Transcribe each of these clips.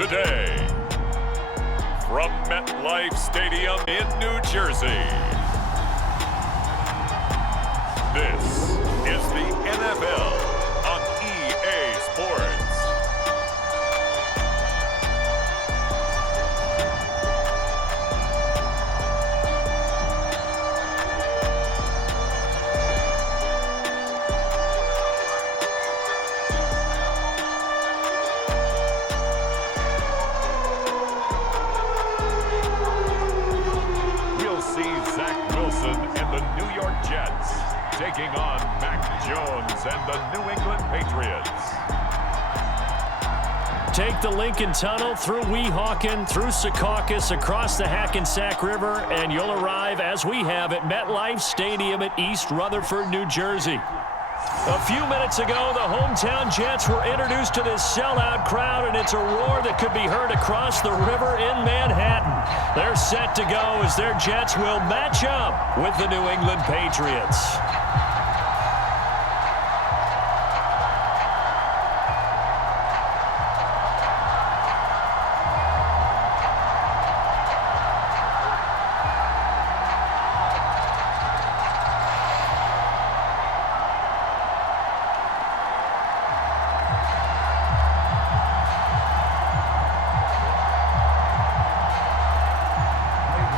today. From MetLife Stadium in New Jersey, this is the NFL on EA Sports. J.e.t.s taking on Mac Jones and the New England Patriots. Take the Lincoln Tunnel through Weehawken, through Secaucus, across the Hackensack River, and you'll arrive, as we have, at MetLife Stadium at East Rutherford, New Jersey. A few minutes ago, the hometown Jets were introduced to this sellout crowd, and it's a roar that could be heard across the river in Manhattan. They're set to go as their Jets will match up with the New England Patriots.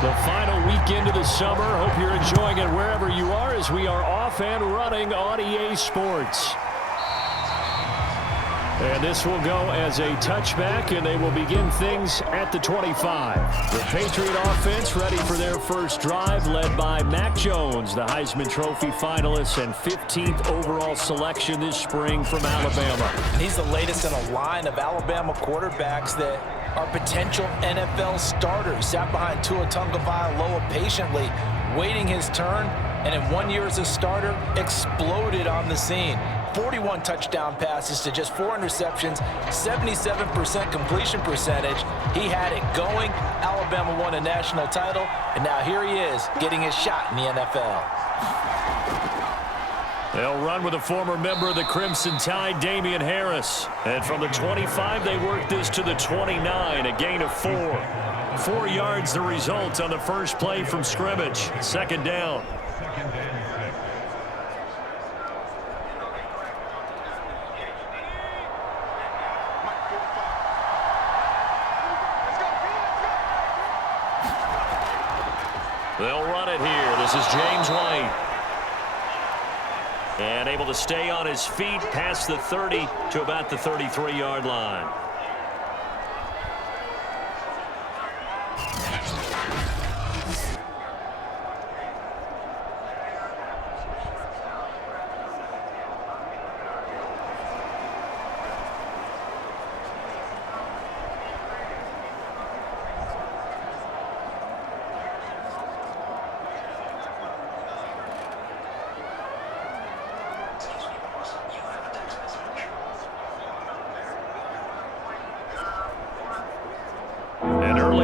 The final weekend of the summer. Hope you're enjoying it wherever you are as we are off and running on EA Sports. And this will go as a touchback, and they will begin things at the 25. The Patriot offense ready for their first drive, led by Mac Jones, the Heisman Trophy finalist and 15th overall selection this spring from Alabama. He's the latest in a line of Alabama quarterbacks that are potential NFL starters. Sat behind Tua Tagovailoa patiently, waiting his turn, and in 1 year as a starter, exploded on the scene. 41 touchdown passes to just 4 interceptions, 77% completion percentage. He had it going. Alabama won a national title, and now here he is getting his shot in the NFL. They'll run with a former member of the Crimson Tide, Damian Harris. And from the 25, they work this to the 29, a gain of 4. 4 yards the result on the first play from scrimmage. Second down. They'll run it here. This is James White. And able to stay on his feet past the 30 to about the 33-yard line.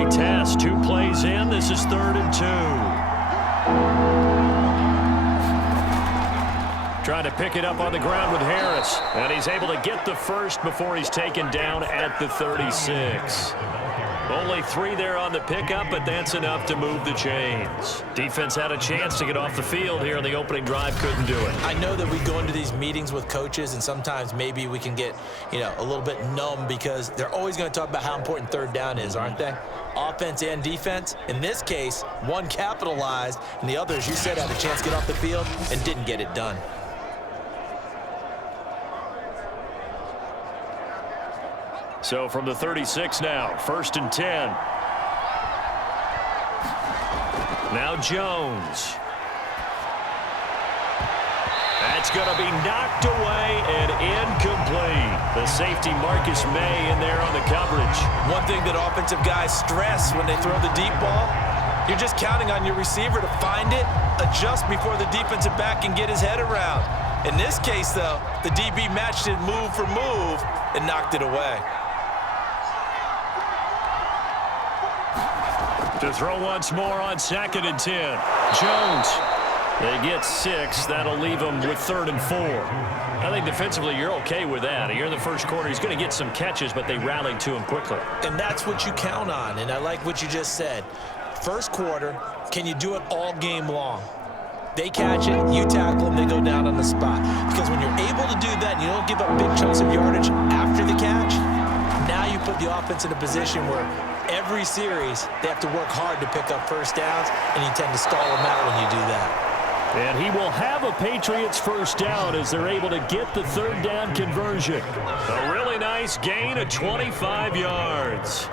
Test 2 plays in. This is 3rd and 2. Trying to pick it up on the ground with Harris, and he's able to get the first before he's taken down at the 36. Only 3 there on the pickup, but that's enough to move the chains. Defense had a chance to get off the field here in the opening drive, couldn't do it. I know that we go into these meetings with coaches, and sometimes maybe we can get, a little bit numb because they're always going to talk about how important 3rd down is, aren't they? Offense and defense. In this case, one capitalized, and the other, as you said, had a chance to get off the field and didn't get it done. So from the 36 now, 1st and 10. Now Jones. That's going to be knocked away and incomplete. The safety Marcus May in there on the coverage. One thing that offensive guys stress when they throw the deep ball, you're just counting on your receiver to find it, adjust before the defensive back can get his head around. In this case, though, the DB matched it move for move and knocked it away. To throw once more on 2nd and 10. Jones. They get 6. That'll leave them with 3rd and 4. I think defensively you're okay with that. Here in the first quarter, he's going to get some catches, but they rallied to him quickly. And that's what you count on, and I like what you just said. First quarter, can you do it all game long? They catch it, you tackle them, they go down on the spot. Because when you're able to do that and you don't give up big chunks of yardage after the catch, now you put the offense in a position where every series they have to work hard to pick up first downs, and you tend to stall them out when you do that. And he will have a Patriots first down as they're able to get the 3rd down conversion. A really nice gain of 25 yards.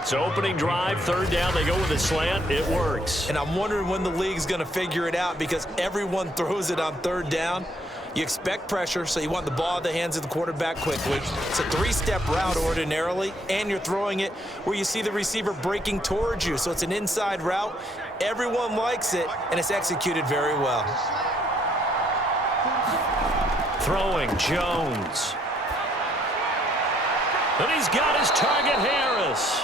It's opening drive, 3rd down. They go with a slant. It works. And I'm wondering when the league's going to figure it out because everyone throws it on 3rd down. You expect pressure, so you want the ball in the hands of the quarterback quickly. It's a 3-step route ordinarily, and you're throwing it where you see the receiver breaking towards you. So it's an inside route. Everyone likes it, and it's executed very well. Throwing, Jones. And he's got his target, Harris.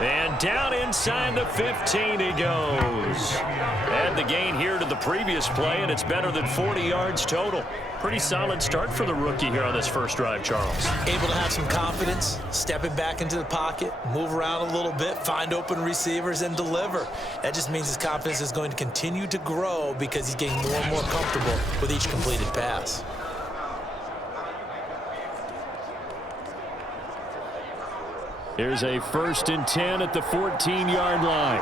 And down inside the 15 he goes. And the gain here to the previous play, and it's better than 40 yards total. Pretty solid start for the rookie here on this first drive, Charles. Able to have some confidence, stepping back into the pocket, move around a little bit, find open receivers, and deliver. That just means his confidence is going to continue to grow because he's getting more and more comfortable with each completed pass. Here's a 1st and 10 at the 14-yard line.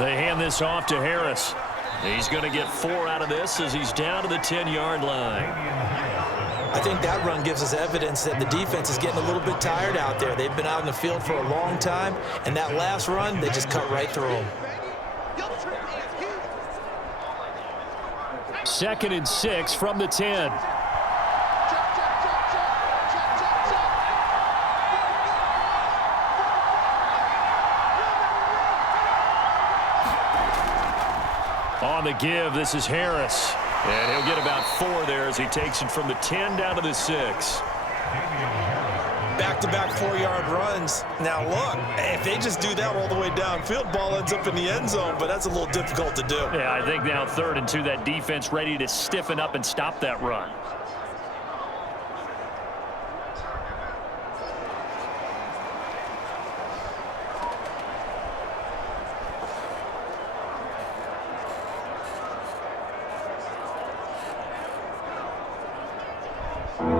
They hand this off to Harris. He's going to get 4 out of this as he's down to the 10-yard line. I think that run gives us evidence that the defense is getting a little bit tired out there. They've been out in the field for a long time, and that last run, they just cut right through them. 2nd and 6 from the 10. On the give, this is Harris. And he'll get about 4 there as he takes it from the 10 down to the 6. Back-to-back 4-yard runs. Now, look, if they just do that all the way downfield, ball ends up in the end zone, but that's a little difficult to do. Yeah, I think now 3rd and 2, that defense ready to stiffen up and stop that run.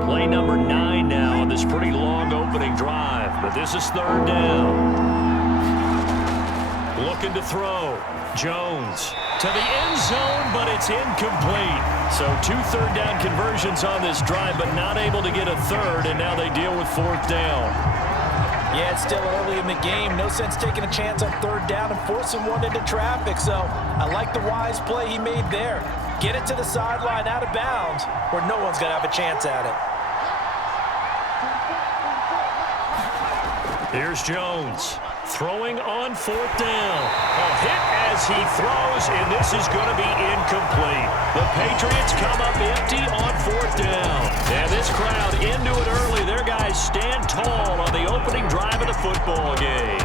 Play number 9 now on this pretty long opening drive, but this is 3rd down. Looking to throw. Jones to the end zone, but it's incomplete. So 2 3rd down conversions on this drive, but not able to get a 3rd, and now they deal with 4th down. Yeah, it's still early in the game. No sense taking a chance on 3rd down and forcing one into traffic. So I like the wise play he made there. Get it to the sideline out of bounds where no one's going to have a chance at it. Here's Jones throwing on 4th down. A hit as he throws, and this is going to be incomplete. The Patriots come up empty on 4th down. And this crowd into it early. Their guys stand tall on the opening drive of the football game.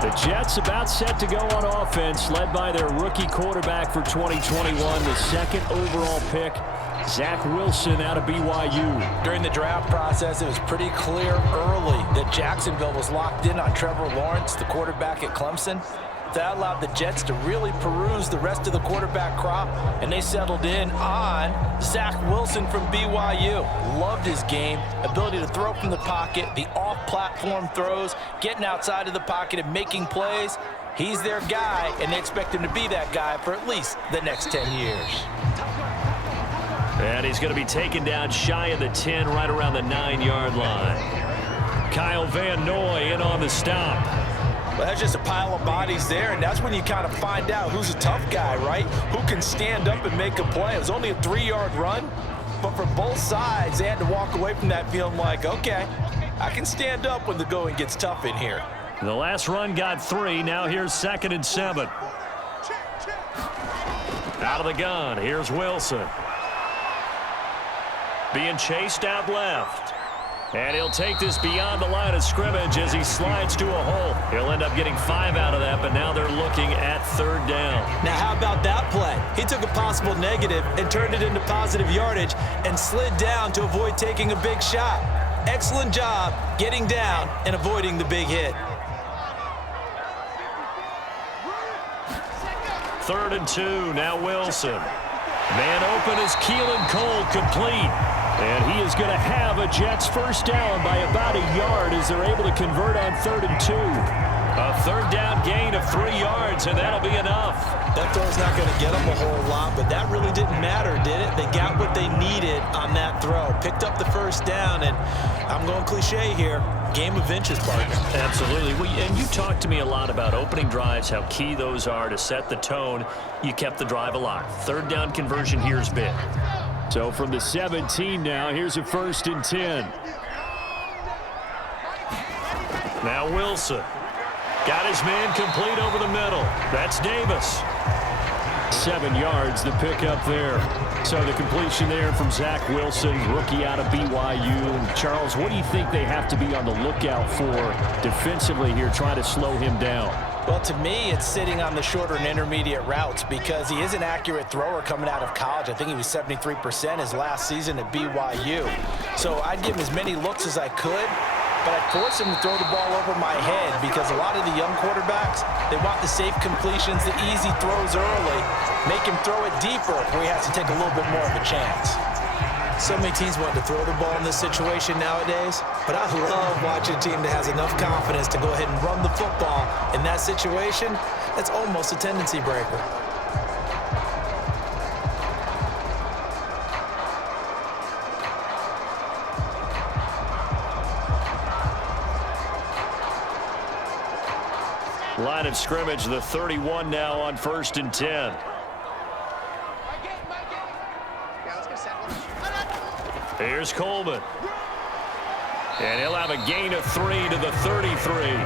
The Jets about set to go on offense, led by their rookie quarterback for 2021, the 2nd overall pick, Zach Wilson out of BYU. During the draft process, it was pretty clear early that Jacksonville was locked in on Trevor Lawrence, the quarterback at Clemson. That allowed the Jets to really peruse the rest of the quarterback crop, and they settled in on Zach Wilson from BYU. Loved his game, ability to throw from the pocket, the off-platform throws, getting outside of the pocket and making plays. He's their guy, and they expect him to be that guy for at least the next 10 years. And he's going to be taken down shy of the 10, right around the 9-yard line. Kyle Van Noy in on the stop. Well, that's just a pile of bodies there, and that's when you kind of find out who's a tough guy, right? Who can stand up and make a play. It was only a 3-yard run, but for both sides, they had to walk away from that feeling like, okay, I can stand up when the going gets tough in here. The last run got 3. Now here's 2nd and 7. Out of the gun, here's Wilson. Being chased out left. And he'll take this beyond the line of scrimmage as he slides to a hole. He'll end up getting 5 out of that, but now they're looking at 3rd down. Now, how about that play? He took a possible negative and turned it into positive yardage and slid down to avoid taking a big shot. Excellent job getting down and avoiding the big hit. 3rd and 2, now Wilson. Man open is Keelan Cole, complete. And he is going to have a Jets first down by about a yard as they're able to convert on 3rd and 2. A 3rd down gain of 3 yards, and that'll be enough. That throw's not going to get them a whole lot, but that really didn't matter, did it? They got what they needed on that throw. Picked up the first down, and I'm going cliche here. Game of inches, partner. Absolutely. And you talked to me a lot about opening drives, how key those are to set the tone. You kept the drive alive. 3rd down conversion here is big. So from the 17 now, here's a 1st and 10. Now Wilson. Got his man complete over the middle. That's Davis. 7 yards, the pickup there. So the completion there from Zach Wilson, rookie out of BYU. Charles, what do you think they have to be on the lookout for defensively here, trying to slow him down? Well, to me, it's sitting on the shorter and intermediate routes because he is an accurate thrower coming out of college. I think he was 73% his last season at BYU. So I'd give him as many looks as I could, but I'd force him to throw the ball over my head because a lot of the young quarterbacks, they want the safe completions, the easy throws early, make him throw it deeper where he has to take a little bit more of a chance. So many teams want to throw the ball in this situation nowadays, but I love watching a team that has enough confidence to go ahead and run the football in that situation. That's almost a tendency breaker. Line of scrimmage, the 31 now on 1st and 10. Here's Coleman. And he'll have a gain of 3 to the 33.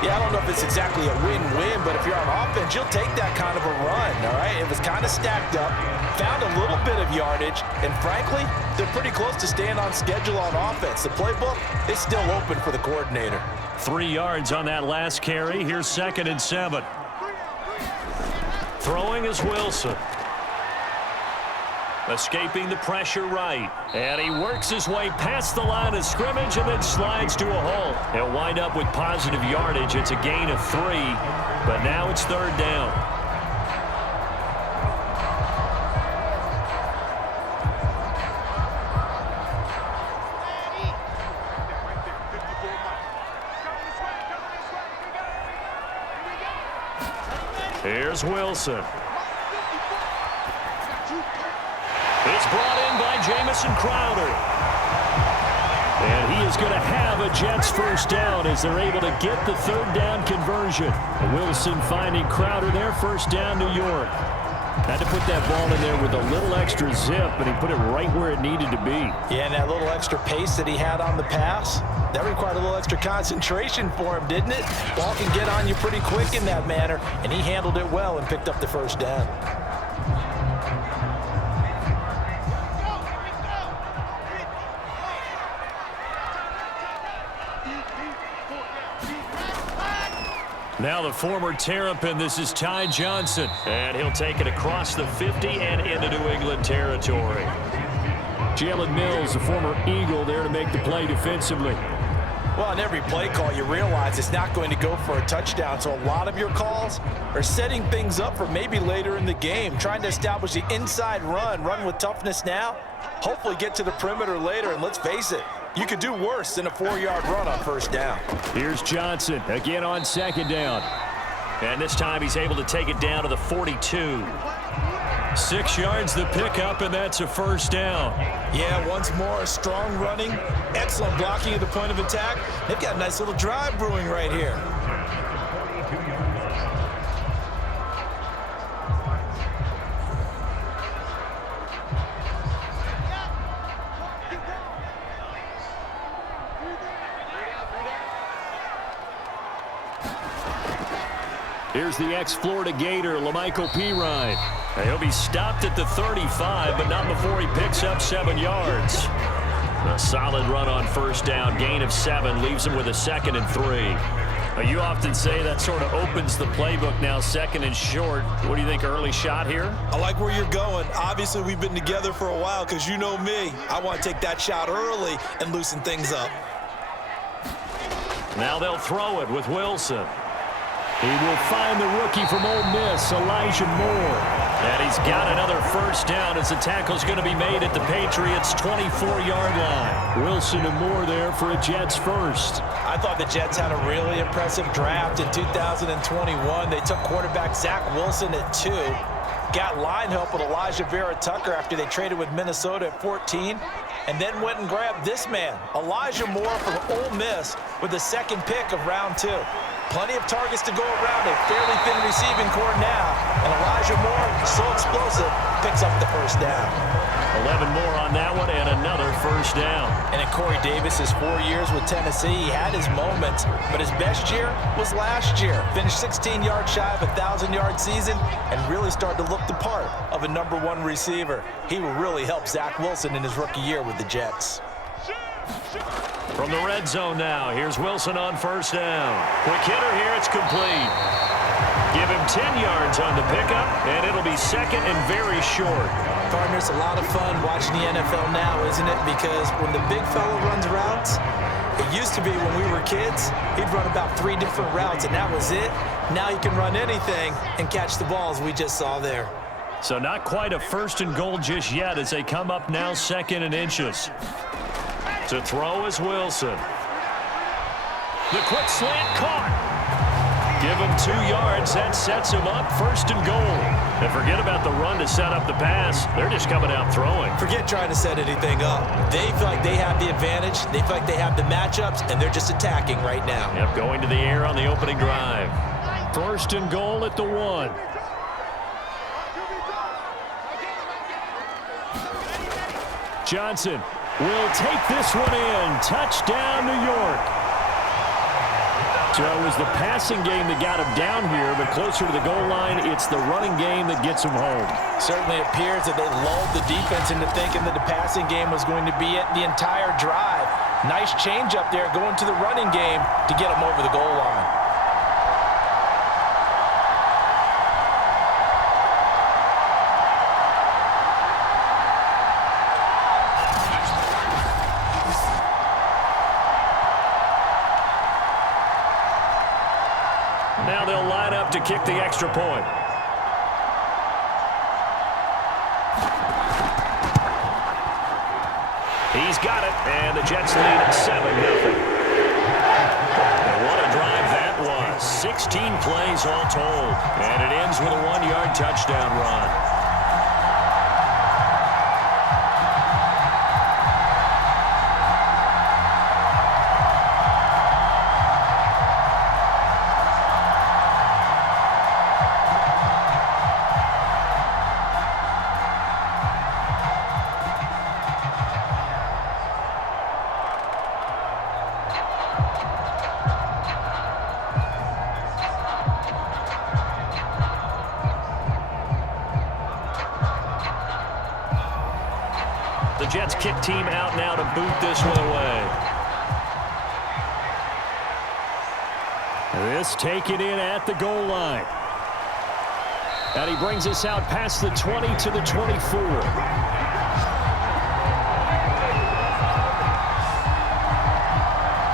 Yeah, I don't know if it's exactly a win-win, but if you're on offense, you'll take that kind of a run, all right? It was kind of stacked up, found a little bit of yardage, and frankly, they're pretty close to staying on schedule on offense. The playbook is still open for the coordinator. 3 yards on that last carry. Here's 2nd and 7. Throwing is Wilson. Escaping the pressure right. And he works his way past the line of scrimmage and then slides to a hole. He'll wind up with positive yardage. It's a gain of 3, but now it's 3rd down. Here's Wilson. It's brought in by Jamison Crowder. And he is going to have a Jets first down as they're able to get the 3rd down conversion. Wilson finding Crowder there, 1st down New York. Had to put that ball in there with a little extra zip, and he put it right where it needed to be. Yeah, and that little extra pace that he had on the pass, that required a little extra concentration for him, didn't it? Ball can get on you pretty quick in that manner, and he handled it well and picked up the 1st down. Now the former Terrapin, this is Ty Johnson. And he'll take it across the 50 and into New England territory. Jalen Mills, the former Eagle, there to make the play defensively. Well, on every play call, you realize it's not going to go for a touchdown. So a lot of your calls are setting things up for maybe later in the game, trying to establish the inside run with toughness now, hopefully get to the perimeter later. And let's face it, you could do worse than a 4-yard run on 1st down. Here's Johnson again on 2nd down. And this time he's able to take it down to the 42. 6 yards the pickup, and that's a 1st down. Yeah, once more, strong running, excellent blocking at the point of attack. They've got a nice little drive brewing right here. Here's the ex-Florida Gator, LaMichael Pirine. He'll be stopped at the 35, but not before he picks up 7 yards. The Solid run on first down. Gain of 7 leaves him with a 2nd and 3. You often say that sort of opens the playbook now, 2nd and short. What do you think, early shot here? I like where you're going. Obviously, we've been together for a while because you know me. I want to take that shot early and loosen things up. Now they'll throw it with Wilson. He will find the rookie from Ole Miss, Elijah Moore. And he's got another first down as the tackle's going to be made at the Patriots' 24-yard line. Wilson and Moore there for a Jets first. I thought the Jets had a really impressive draft in 2021. They took quarterback Zach Wilson at 2. Got line help with Elijah Vera-Tucker after they traded with Minnesota at 14. And then went and grabbed this man, Elijah Moore from Ole Miss, with the 2nd pick of round 2. Plenty of targets to go around, a fairly thin receiving core now. And Elijah Moore, so explosive, picks up the first down. 11 more on that one and another first down. And in Corey Davis's 4 years with Tennessee, he had his moments, but his best year was last year. Finished 16 yards shy of a 1,000-yard season and really started to look the part of a #1 receiver. He will really help Zach Wilson in his rookie year with the Jets. From the red zone now, here's Wilson on first down. Quick hitter here, it's complete. Give him 10 yards on the pickup, and it'll be 2nd and very short. Partners, a lot of fun watching the NFL now, isn't it? Because when the big fella runs routes, it used to be when we were kids, he'd run about 3 different routes, and that was it. Now he can run anything and catch the balls we just saw there. So not quite a 1st and goal just yet as they come up now 2nd and inches. To throw is Wilson. The quick slant caught. Give him 2 yards. That sets him up 1st and goal. And forget about the run to set up the pass. They're just coming out throwing. Forget trying to set anything up. They feel like they have the advantage. They feel like they have the matchups, and they're just attacking right now. Yep, going to the air on the opening drive. 1st and goal at the 1. Johnson will take this one in. Touchdown, New York. So it was the passing game that got him down here, but closer to the goal line, it's the running game that gets him home. Certainly appears that they lulled the defense into thinking that the passing game was going to be it the entire drive. Nice change up there going to the running game to get him over the goal line. Now they'll line up to kick the extra point. He's got it, and the Jets lead at 7-0. What a drive that was. 16 plays all told, and it ends with a 1-yard touchdown run. The Jets kick team out now to boot this one away. This taken in at the goal line. And he brings us out past the 20 to the 24.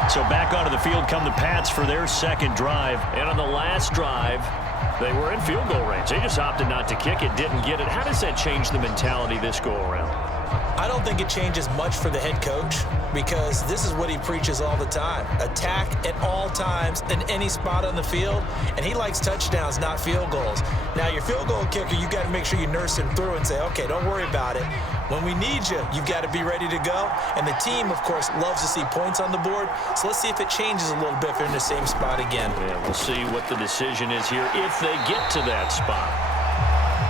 So back onto the field come the Pats for their 2nd drive. And on the last drive, they were in field goal range. They just opted not to kick it, didn't get it. How does that change the mentality this go around? I don't think it changes much for the head coach because this is what he preaches all the time. Attack at all times in any spot on the field, and he likes touchdowns, not field goals. Now, your field goal kicker, you got to make sure you nurse him through and say, okay, don't worry about it. When we need you, you've got to be ready to go. And the team, of course, loves to see points on the board. So let's see if it changes a little bit if they're in the same spot again. Yeah, we'll see what the decision is here if they get to that spot.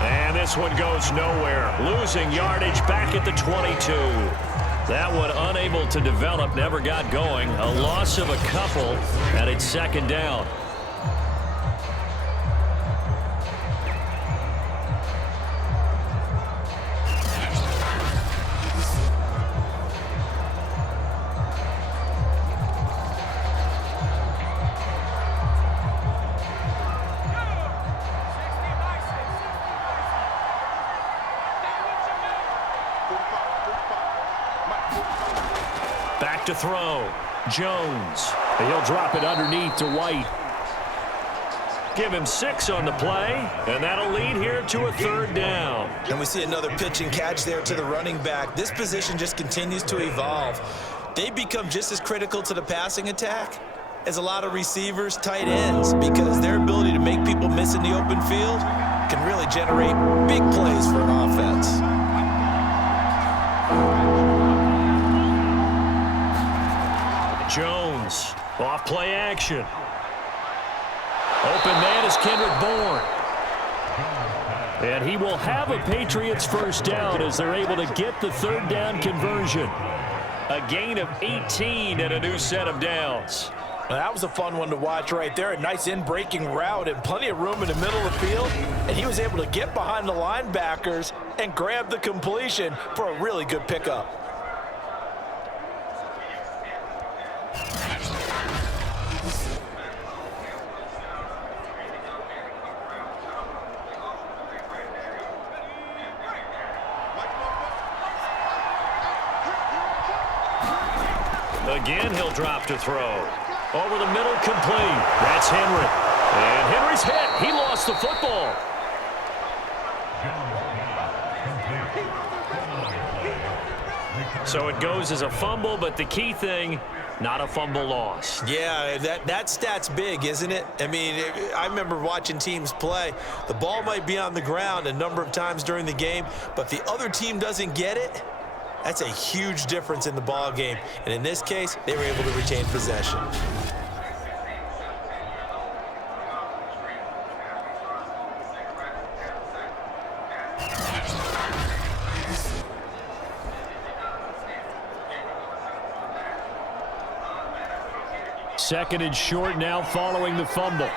And this one goes nowhere. Losing yardage back at the 22. That one unable to develop, never got going. A loss of a couple, and it's 2nd down. Back to throw. Jones. He'll drop it underneath to White. Give him 6 on the play, and that'll lead here to a 3rd down. And we see another pitch and catch there to the running back. This position just continues to evolve. They become just as critical to the passing attack as a lot of receivers, tight ends, because their ability to make people miss in the open field can really generate big plays for an offense. Jones, off play action. Open man is Kendrick Bourne. And he will have a Patriots 1st down as they're able to get the 3rd down conversion. A gain of 18 and a new set of downs. Well, that was a fun one to watch right there. A nice in-breaking route and plenty of room in the middle of the field. And he was able to get behind the linebackers and grab the completion for a really good pickup. Again, he'll drop to throw. Over the middle, complete. That's Henry. And Henry's hit. He lost the football. So it goes as a fumble, but the key thing, not a fumble loss. Yeah, that stat's big, isn't it? I mean, I remember watching teams play. The ball might be on the ground a number of times during the game, but if the other team doesn't get it, that's a huge difference in the ball game. And in this case, they were able to retain possession. Second and short now following the fumble.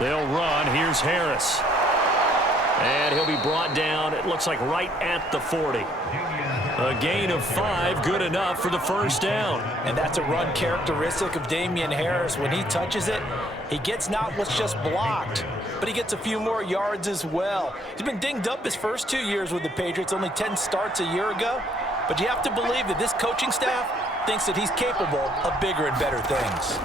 They'll run. Here's Harris. And he'll be brought down, it looks like right at the 40. A gain of 5, good enough for the 1st down. And that's a run characteristic of Damian Harris. When he touches it, he gets not what's just blocked, but he gets a few more yards as well. He's been dinged up his first 2 years with the Patriots, only 10 starts a year ago. But you have to believe that this coaching staff thinks that he's capable of bigger and better things.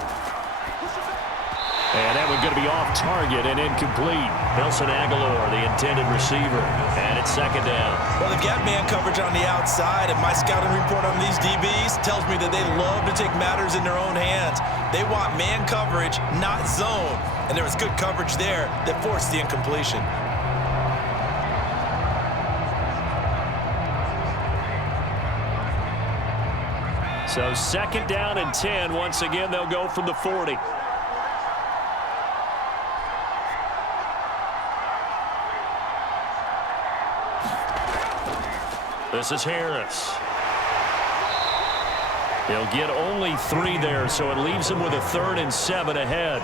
And that one's going to be off target and incomplete. Nelson Aguilar, the intended receiver. And it's 2nd down. Well, they've got man coverage on the outside, and my scouting report on these DBs tells me that they love to take matters in their own hands. They want man coverage, not zone. And there was good coverage there that forced the incompletion. So 2nd down and 10. Once again, they'll go from the 40. This is Harris. He'll get only 3 there, so it leaves him with a 3rd and 7 ahead.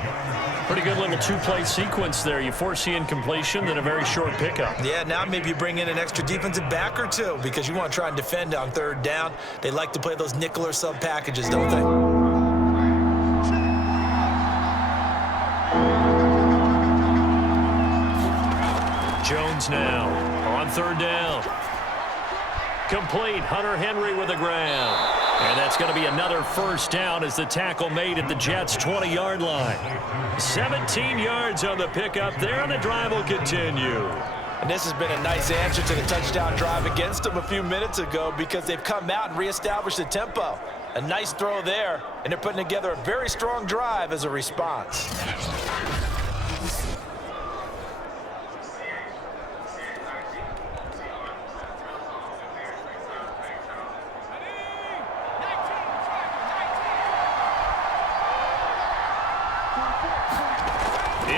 Pretty good little 2-play sequence there. You force the incompletion, then a very short pickup. Yeah, now maybe you bring in an extra defensive back or 2 because you want to try and defend on 3rd down. They like to play those nickel or sub packages, don't they? Jones now on 3rd down. Complete. Hunter Henry with a grab. And that's going to be another 1st down as the tackle made at the Jets' 20-yard line. 17 yards on the pickup there, and the drive will continue. And this has been a nice answer to the touchdown drive against them a few minutes ago because they've come out and reestablished the tempo. A nice throw there, and they're putting together a very strong drive as a response.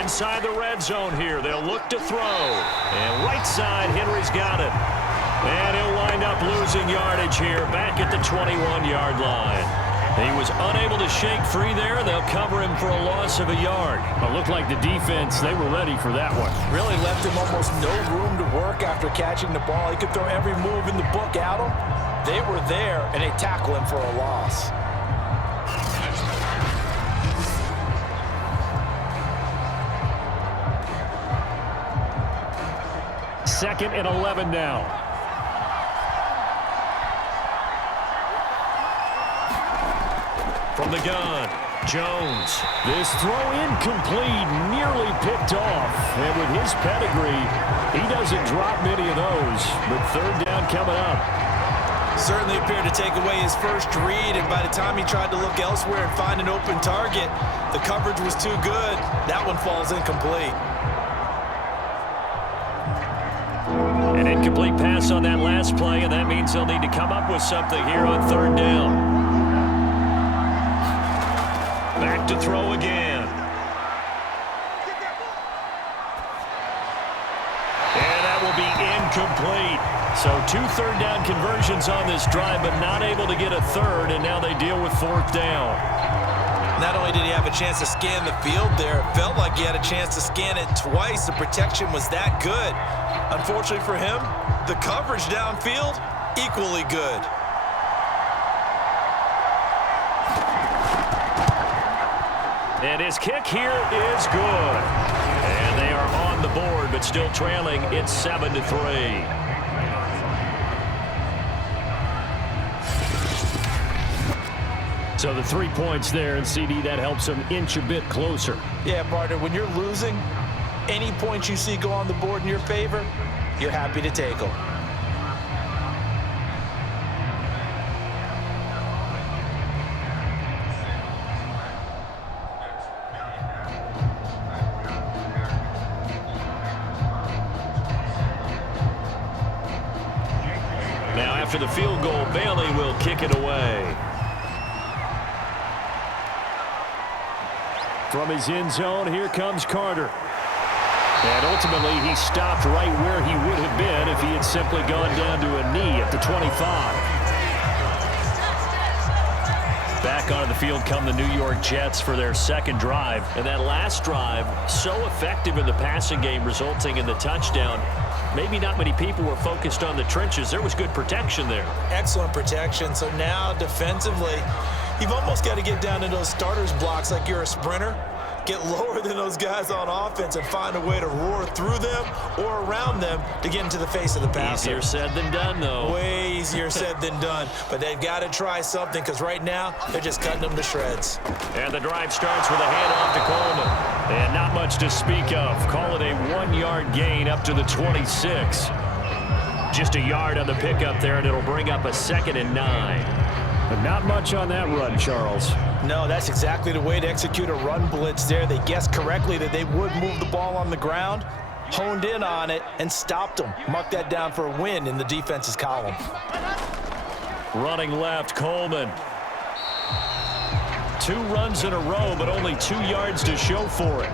Inside the red zone here, they'll look to throw. And right side, Henry's got it. And he'll wind up losing yardage here back at the 21-yard line. He was unable to shake free there. They'll cover him for a loss of a yard. It looked like the defense, they were ready for that one. Really left him almost no room to work after catching the ball. He could throw every move in the book at him. They were there, and they tackle him for a loss. 2nd and 11 now. From the gun, Jones. This throw incomplete, nearly picked off. And with his pedigree, he doesn't drop many of those. But 3rd down coming up. Certainly appeared to take away his first read, and by the time he tried to look elsewhere and find an open target, the coverage was too good. That one falls incomplete. An incomplete pass on that last play, and that means they'll need to come up with something here on 3rd down. Back to throw again. And that will be incomplete. So 2 3rd down conversions on this drive, but not able to get a 3rd, and now they deal with 4th down. Not only did he have a chance to scan the field there, it felt like he had a chance to scan it twice. The protection was that good. Unfortunately for him, the coverage downfield, equally good. And his kick here is good. And they are on the board, but still trailing. It's 7-3. So the 3 points there, and CD, that helps them inch a bit closer. Yeah, partner, when you're losing, any points you see go on the board in your favor, you're happy to take them. Now after the field goal, Bailey will kick it away. From his end zone, here comes Carter. And ultimately, he stopped right where he would have been if he had simply gone down to a knee at the 25. Back onto the field come the New York Jets for their 2nd drive. And that last drive, so effective in the passing game, resulting in the touchdown. Maybe not many people were focused on the trenches. There was good protection there. Excellent protection. So now defensively, you've almost got to get down to those starters blocks like you're a sprinter. Get lower than those guys on offense and find a way to roar through them or around them to get into the face of the passer. Easier said than done, though. Way easier said than done. But they've got to try something because right now they're just cutting them to shreds. And the drive starts with a handoff to Coleman. And not much to speak of. Call it a 1-yard gain up to the 26. Just a yard on the pickup there, and it'll bring up a 2nd and 9. But not much on that run, Charles. No, that's exactly the way to execute a run blitz there. They guessed correctly that they would move the ball on the ground, honed in on it, and stopped them. Mark that down for a win in the defense's column. Running left, Coleman. 2 runs in a row, but only 2 yards to show for it.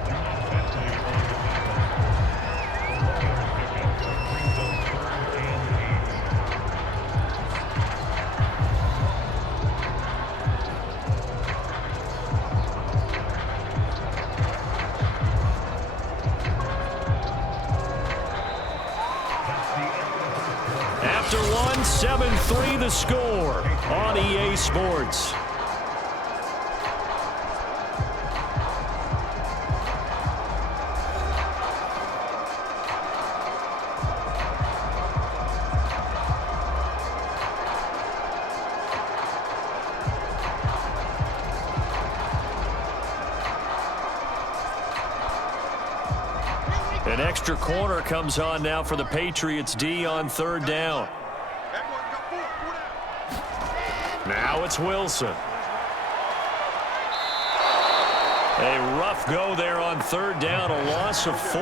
After 7-3 the score on EA Sports. An extra corner comes on now for the Patriots D on 3rd down. Now it's Wilson. A rough go there on 3rd down, a loss of 4.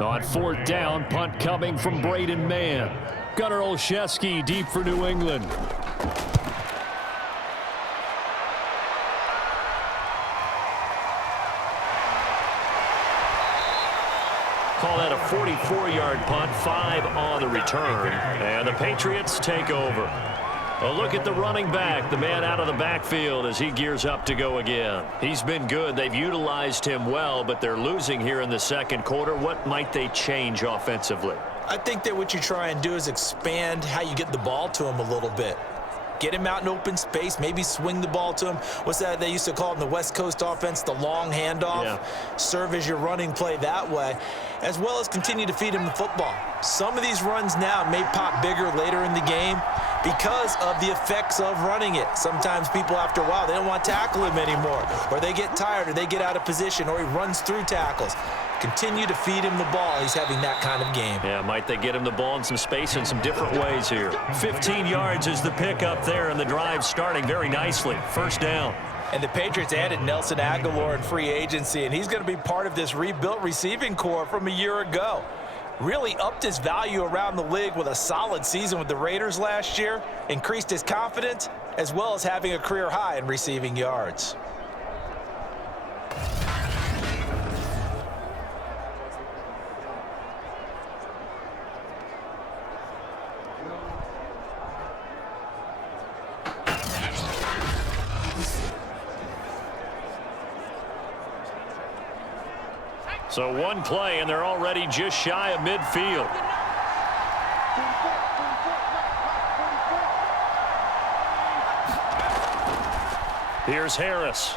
On 4th down, punt coming from Braden Mann. Gunnar Olszewski deep for New England. Call that a 44-yard punt, 5 on the return. And the Patriots take over. A look at the running back, the man out of the backfield as he gears up to go again. He's been good. They've utilized him well, but they're losing here in the second quarter. What might they change offensively? I think that what you try and do is expand how you get the ball to him a little bit. Get him out in open space, maybe swing the ball to him. What's that they used to call in the West Coast offense, the long handoff? Yeah. Serve as your running play that way, as well as continue to feed him the football. Some of these runs now may pop bigger later in the game because of the effects of running it. Sometimes people, after a while, they don't want to tackle him anymore, or they get tired, or they get out of position, or he runs through tackles. Continue to feed him the ball. He's having that kind of game. Yeah, might they get him the ball in some space in some different ways here. 15 yards is the pickup there, and the drive starting very nicely. First down. And the Patriots added Nelson Aguilar in free agency, and he's going to be part of this rebuilt receiving core from a year ago. Really upped his value around the league with a solid season with the Raiders last year, increased his confidence, as well as having a career high in receiving yards. So one play, and they're already just shy of midfield. Here's Harris.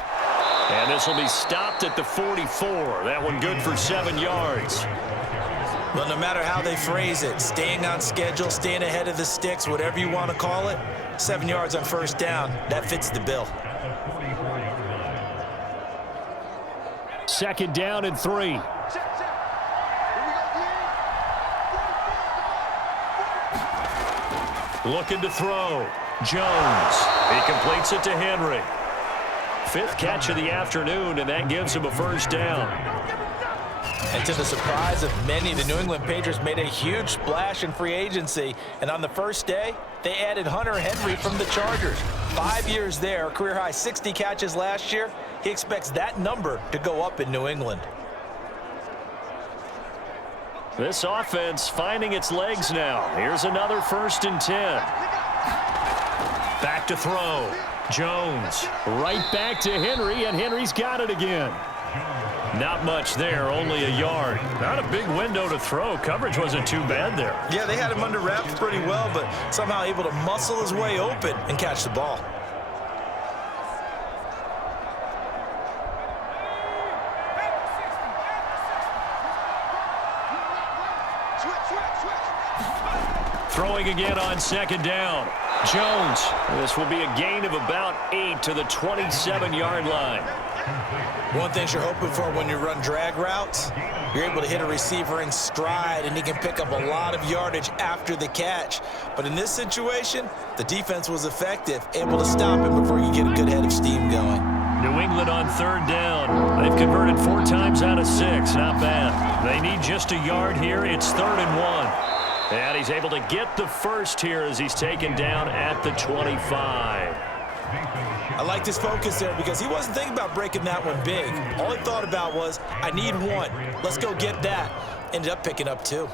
And this will be stopped at the 44. That one good for 7 yards. Well, no matter how they phrase it, staying on schedule, staying ahead of the sticks, whatever you want to call it, 7 yards on first down, that fits the bill. Second down and 3. Looking to throw. Jones. He completes it to Henry. 5th catch of the afternoon, and that gives him a first down. And to the surprise of many, the New England Patriots made a huge splash in free agency. And on the first day, they added Hunter Henry from the Chargers. 5 years there, career high 60 catches last year. He expects that number to go up in New England. This offense finding its legs now. Here's another 1st and 10. Back to throw. Jones right back to Henry, and Henry's got it again. Not much there, only a yard. Not a big window to throw. Coverage wasn't too bad there. Yeah, they had him under wraps pretty well, but somehow able to muscle his way open and catch the ball. Throwing again on second down. Jones. This will be a gain of about 8 to the 27-yard line. One thing you're hoping for when you run drag routes, you're able to hit a receiver in stride, and he can pick up a lot of yardage after the catch. But in this situation, the defense was effective, able to stop him before you get a good head of steam going. New England on 3rd down. They've converted 4 times out of 6. Not bad. They need just a yard here. It's 3rd and 1. And he's able to get the first here as he's taken down at the 25. I like this focus there because he wasn't thinking about breaking that one big. All he thought about was, I need 1. Let's go get that. Ended up picking up 2.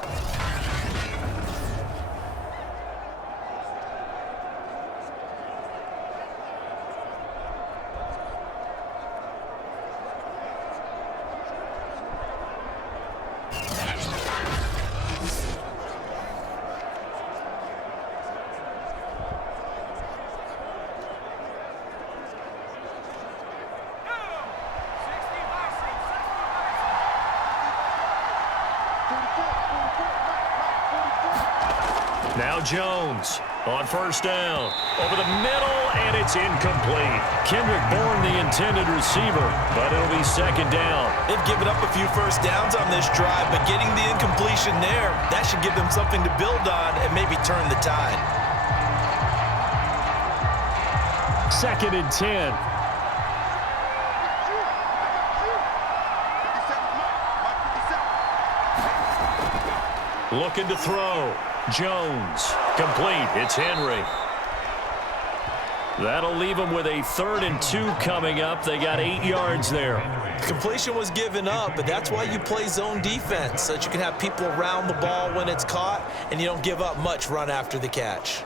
Now Jones on 1st down. Over the middle, and it's incomplete. Kendrick Bourne, the intended receiver, but it'll be 2nd down. They've given up a few first downs on this drive, but getting the incompletion there, that should give them something to build on and maybe turn the tide. 2nd and 10. Looking to throw. Jones. Complete. It's Henry. That'll leave them with a 3rd and 2 coming up. They got 8 yards there. Completion was given up, but that's why you play zone defense, so that you can have people around the ball when it's caught, and you don't give up much run after the catch.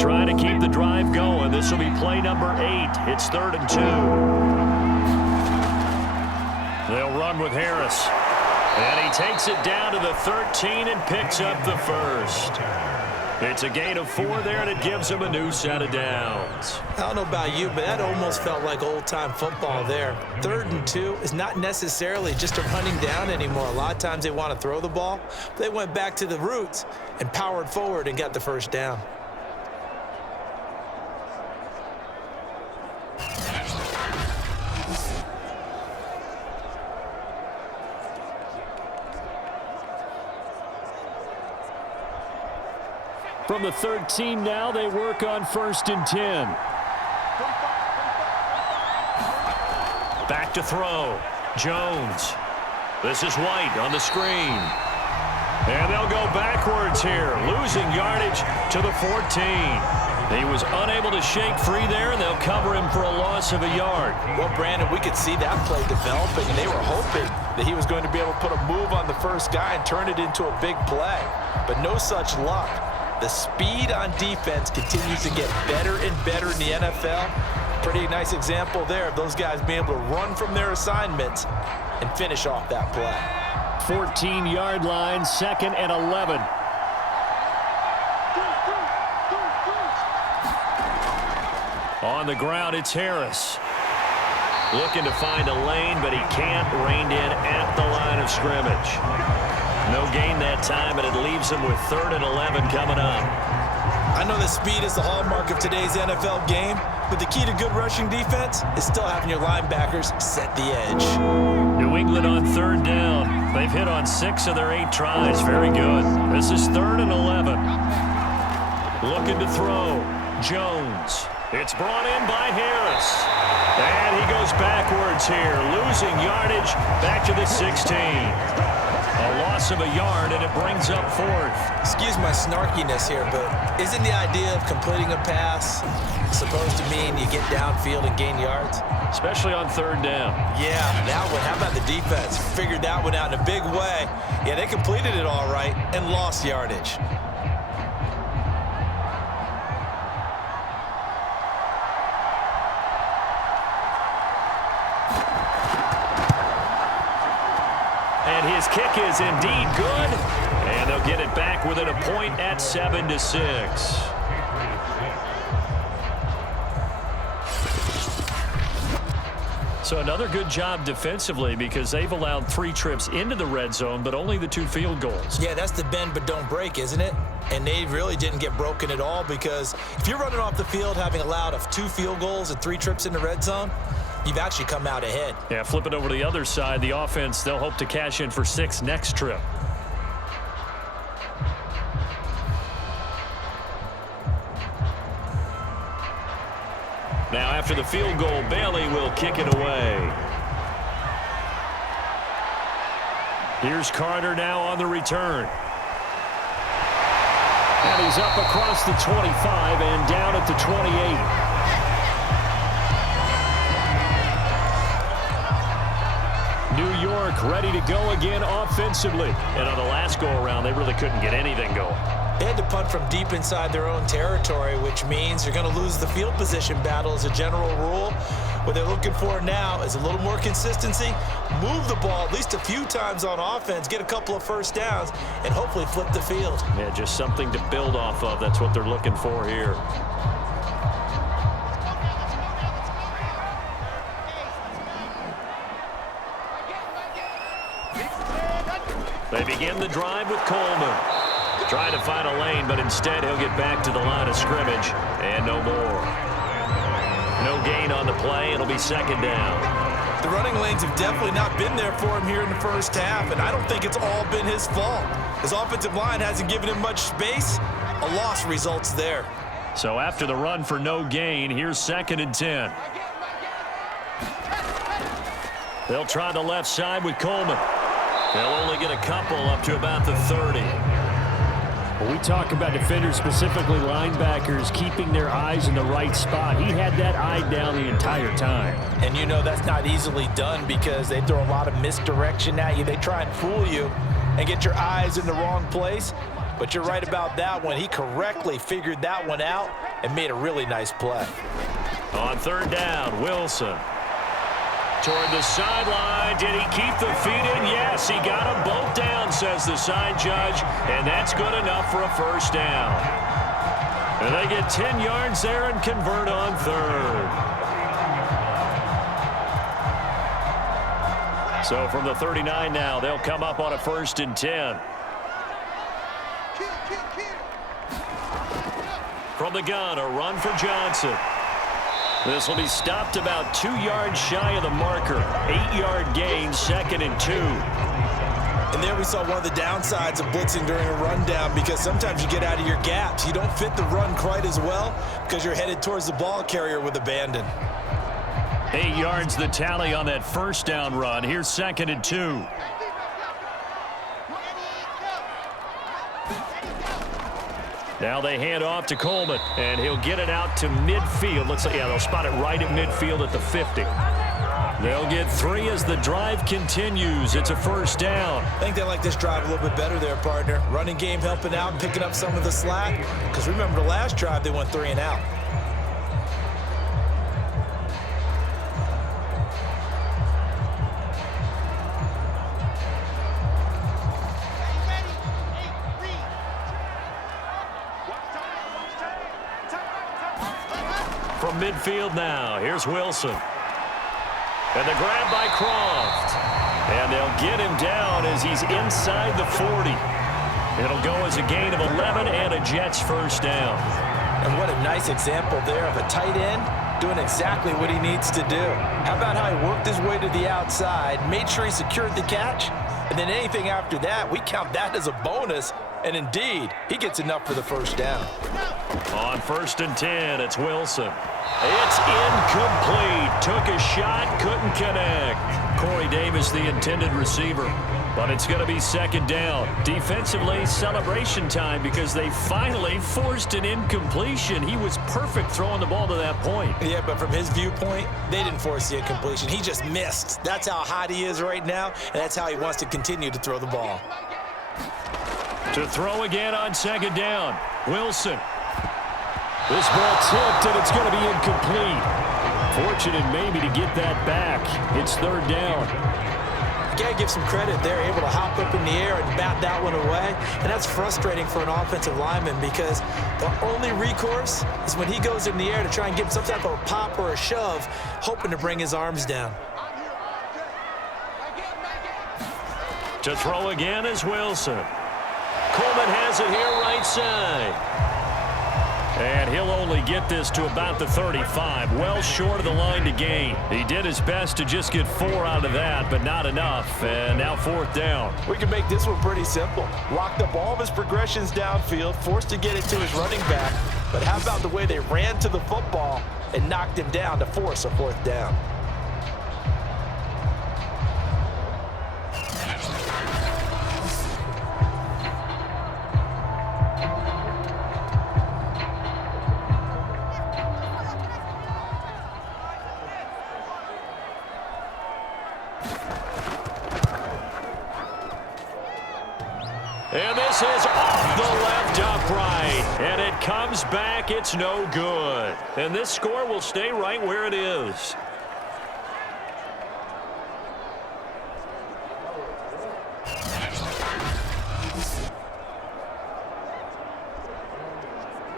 trying to keep the drive going. This will be play number 8. It's 3rd and 2. They'll run with Harris. And he takes it down to the 13 and picks up the first. It's a gain of 4 there, and it gives him a new set of downs. I don't know about you, but that almost felt like old-time football there. 3rd and 2 is not necessarily just a running down anymore. A lot of times they want to throw the ball. They went back to the roots and powered forward and got the first down. From the 13 now, they work on 1st and 10. Back to throw. Jones. This is White on the screen. And they'll go backwards here, losing yardage to the 14. He was unable to shake free there, and they'll cover him for a loss of a yard. Well, Brandon, we could see that play developing, and they were hoping that he was going to be able to put a move on the first guy and turn it into a big play. But no such luck. The speed on defense continues to get better and better in the NFL. Pretty nice example there of those guys being able to run from their assignments and finish off that play. 14-yard line, 2nd and 11. On the ground, it's Harris. Looking to find a lane, but he can't. Reined in at the line of scrimmage. No gain that time, and it leaves him with 3rd and 11 coming up. I know that speed is the hallmark of today's NFL game, but the key to good rushing defense is still having your linebackers set the edge. New England on 3rd down. They've hit on 6 of their 8 tries. Very good. This is 3rd and 11. Looking to throw. Jones. It's brought in by Harris. And he goes backwards here, losing yardage back to the 16. A loss of a yard, and it brings up 4th. Excuse my snarkiness here, but isn't the idea of completing a pass supposed to mean you get downfield and gain yards? Especially on 3rd down. Yeah, that one. How about the defense? Figured that one out in a big way. Yeah, they completed it all right and lost yardage. And his kick is indeed good. And they'll get it back within a point at 7-6. So another good job defensively because they've allowed 3 trips into the red zone, but only the 2 field goals. Yeah, that's the bend but don't break, isn't it? And they really didn't get broken at all because if you're running off the field having allowed 2 field goals and 3 trips in the red zone, you've actually come out ahead. Yeah, flip it over to the other side. The offense, they'll hope to cash in for 6 next trip. Now, after the field goal, Bailey will kick it away. Here's Carter now on the return. And he's up across the 25 and down at the 28. New York ready to go again offensively. And on the last go-around, they really couldn't get anything going. They had to punt from deep inside their own territory, which means you're going to lose the field position battle as a general rule. What they're looking for now is a little more consistency, move the ball at least a few times on offense, get a couple of first downs, and hopefully flip the field. Yeah, just something to build off of. That's what they're looking for here. They begin the drive with Coleman. Trying to find a lane, but instead he'll get back to the line of scrimmage, and no more. No gain on the play. It'll be 2nd down. The running lanes have definitely not been there for him here in the first half, and I don't think it's all been his fault. His offensive line hasn't given him much space. A loss results there. So after the run for no gain, here's 2nd and 10. They'll try the left side with Coleman. They'll only get a couple up to about the 30. When we talk about defenders, specifically linebackers, keeping their eyes in the right spot, he had that eye down the entire time. And you know that's not easily done because they throw a lot of misdirection at you. They try and fool you and get your eyes in the wrong place. But you're right about that one. He correctly figured that one out and made a really nice play. On third down, Wilson. Toward the sideline. Did he keep the feet in? Yes, he got them both down, says the side judge. And that's good enough for a first down. And they get 10 yards there and convert on third. So from the 39 now, they'll come up on a 1st and 10. From the gun, a run for Johnson. This will be stopped about 2 yards shy of the marker. 8-yard gain, 2nd and 2. And there we saw one of the downsides of blitzing during a rundown, because sometimes you get out of your gaps. You don't fit the run quite as well because you're headed towards the ball carrier with abandon. 8 yards the tally on that first down run. Here's 2nd and 2. Now they hand off to Coleman, and he'll get it out to midfield. Looks like, yeah, they'll spot it right at midfield at the 50. They'll get 3 as the drive continues. It's a first down. I think they like this drive a little bit better there, partner. Running game helping out, picking up some of the slack. Because remember the last drive, they went 3 and out. From midfield now, here's Wilson. And the grab by Croft. And they'll get him down as he's inside the 40. It'll go as a gain of 11 and a Jets first down. And what a nice example there of a tight end doing exactly what he needs to do. How about how he worked his way to the outside, made sure he secured the catch, and then anything after that, we count that as a bonus. And indeed, he gets enough for the first down. On 1st and 10, it's Wilson. It's incomplete. Took a shot, couldn't connect. Corey Davis, the intended receiver. But it's going to be 2nd down. Defensively, celebration time because they finally forced an incompletion. He was perfect throwing the ball to that point. Yeah, but from his viewpoint, they didn't force the incompletion. He just missed. That's how hot he is right now, and that's how he wants to continue to throw the ball. To throw again on 2nd down, Wilson. This ball tipped, and it's going to be incomplete. Fortunate maybe to get that back. It's 3rd down. You got to give some credit. They're able to hop up in the air and bat that one away. And that's frustrating for an offensive lineman because the only recourse is when he goes in the air to try and get some type of a pop or a shove, hoping to bring his arms down. To throw again is Wilson. Coleman has it here right side. And he'll only get this to about the 35, well short of the line to gain. He did his best to just get 4 out of that, but not enough. And now 4th down. We can make this one pretty simple. Locked up all of his progressions downfield, forced to get it to his running back. But how about the way they ran to the football and knocked him down to force a 4th down? And this is off the left upright. And it comes back. It's no good. And this score will stay right where it is.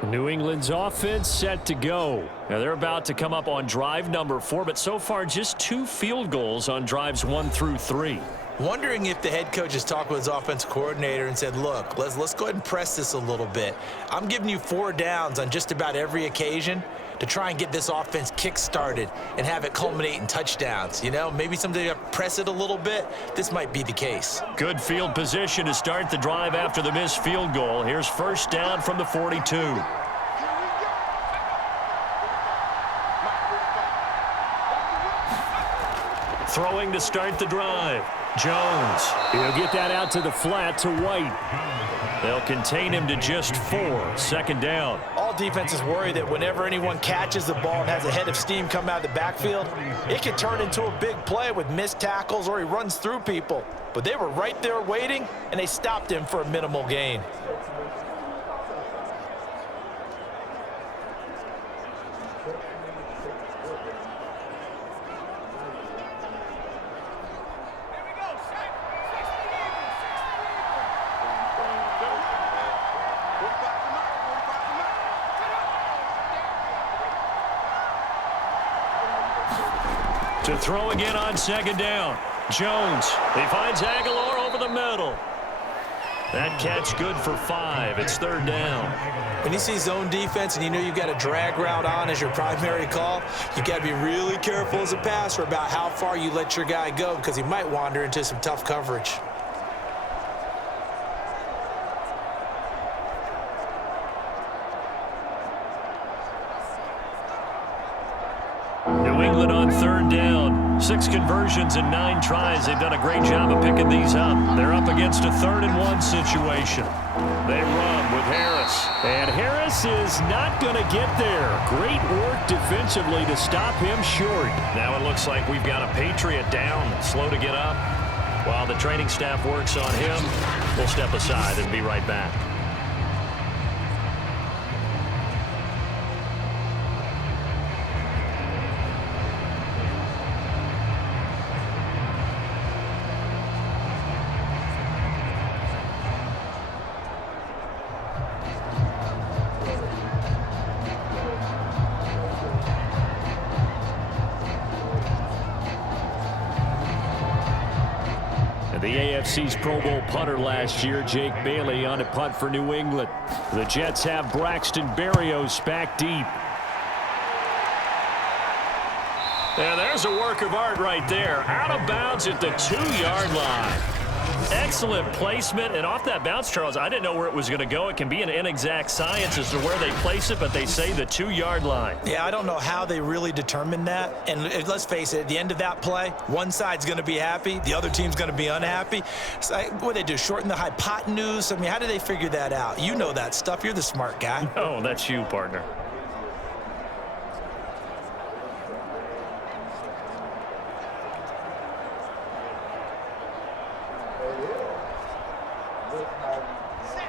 New England's offense set to go. Now they're about to come up on drive number 4, but so far just 2 field goals on drives 1 through 3. Wondering if the head coach has talked with his offensive coordinator and said, look, let's go ahead and press this a little bit. I'm giving you 4 downs on just about every occasion to try and get this offense kick-started and have it culminate in touchdowns. You know, maybe someday you press it a little bit. This might be the case. Good field position to start the drive after the missed field goal. Here's first down from the 42. Throwing to start the drive. Jones. He'll get that out to the flat to White. They'll contain him to just 4. Second down. All All defenses worry that whenever anyone catches the ball and has a head of steam come out of the backfield, it can turn into a big play with missed tackles or he runs through people. But they were right there waiting, and they stopped him for a minimal gain. To throw again on second down. Jones. He finds Aguilar over the middle. That catch good for 5. It's third down. When you see zone defense and you know you've got a drag route on as your primary call, you got to be really careful as a passer about how far you let your guy go because he might wander into some tough coverage. New England on third down. 6 conversions in 9 tries. They've done a great job of picking these up. They're up against a 3rd and 1 situation. They run with Harris. And Harris is not going to get there. Great work defensively to stop him short. Now it looks like we've got a Patriot down, slow to get up. While the training staff works on him, we'll step aside and be right back. The AFC's Pro Bowl punter last year, Jake Bailey, on a punt for New England. The Jets have Braxton Berrios back deep. And there's a work of art right there. Out of bounds at the 2-yard line. Excellent placement, and off that bounce, Charles, I didn't know where it was going to go. It can be an inexact science as to where they place it, but they say the 2-yard line. Yeah, I don't know how they really determined that. And let's face it, at the end of that play, one side's going to be happy, the other team's going to be unhappy. So, what do they do, shorten the hypotenuse? I mean, how do they figure that out? You know that stuff. You're the smart guy. Oh, that's you, partner.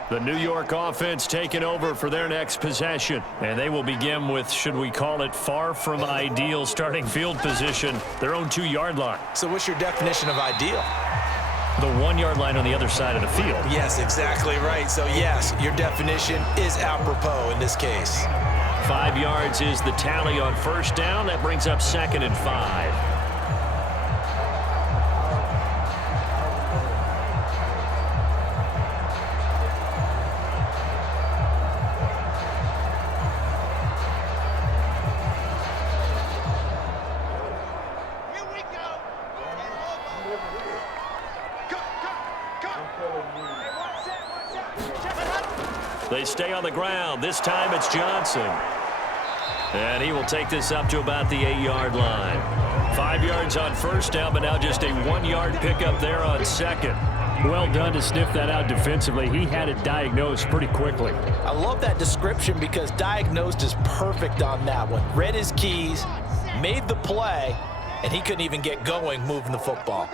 The New York offense taking over for their next possession. And they will begin with, should we call it, far from ideal starting field position, their own 2-yard line. So what's your definition of ideal? The 1-yard line on the other side of the field. Yes, exactly right. So, yes, your definition is apropos in this case. 5 yards is the tally on first down. That brings up 2nd and 5. They stay on the ground. This time it's Johnson. And he will take this up to about the 8-yard line. 5 yards on first down, but now just a 1-yard pickup there on second. Well done to sniff that out defensively. He had it diagnosed pretty quickly. I love that description because diagnosed is perfect on that one. Read his keys, made the play, and he couldn't even get going moving the football.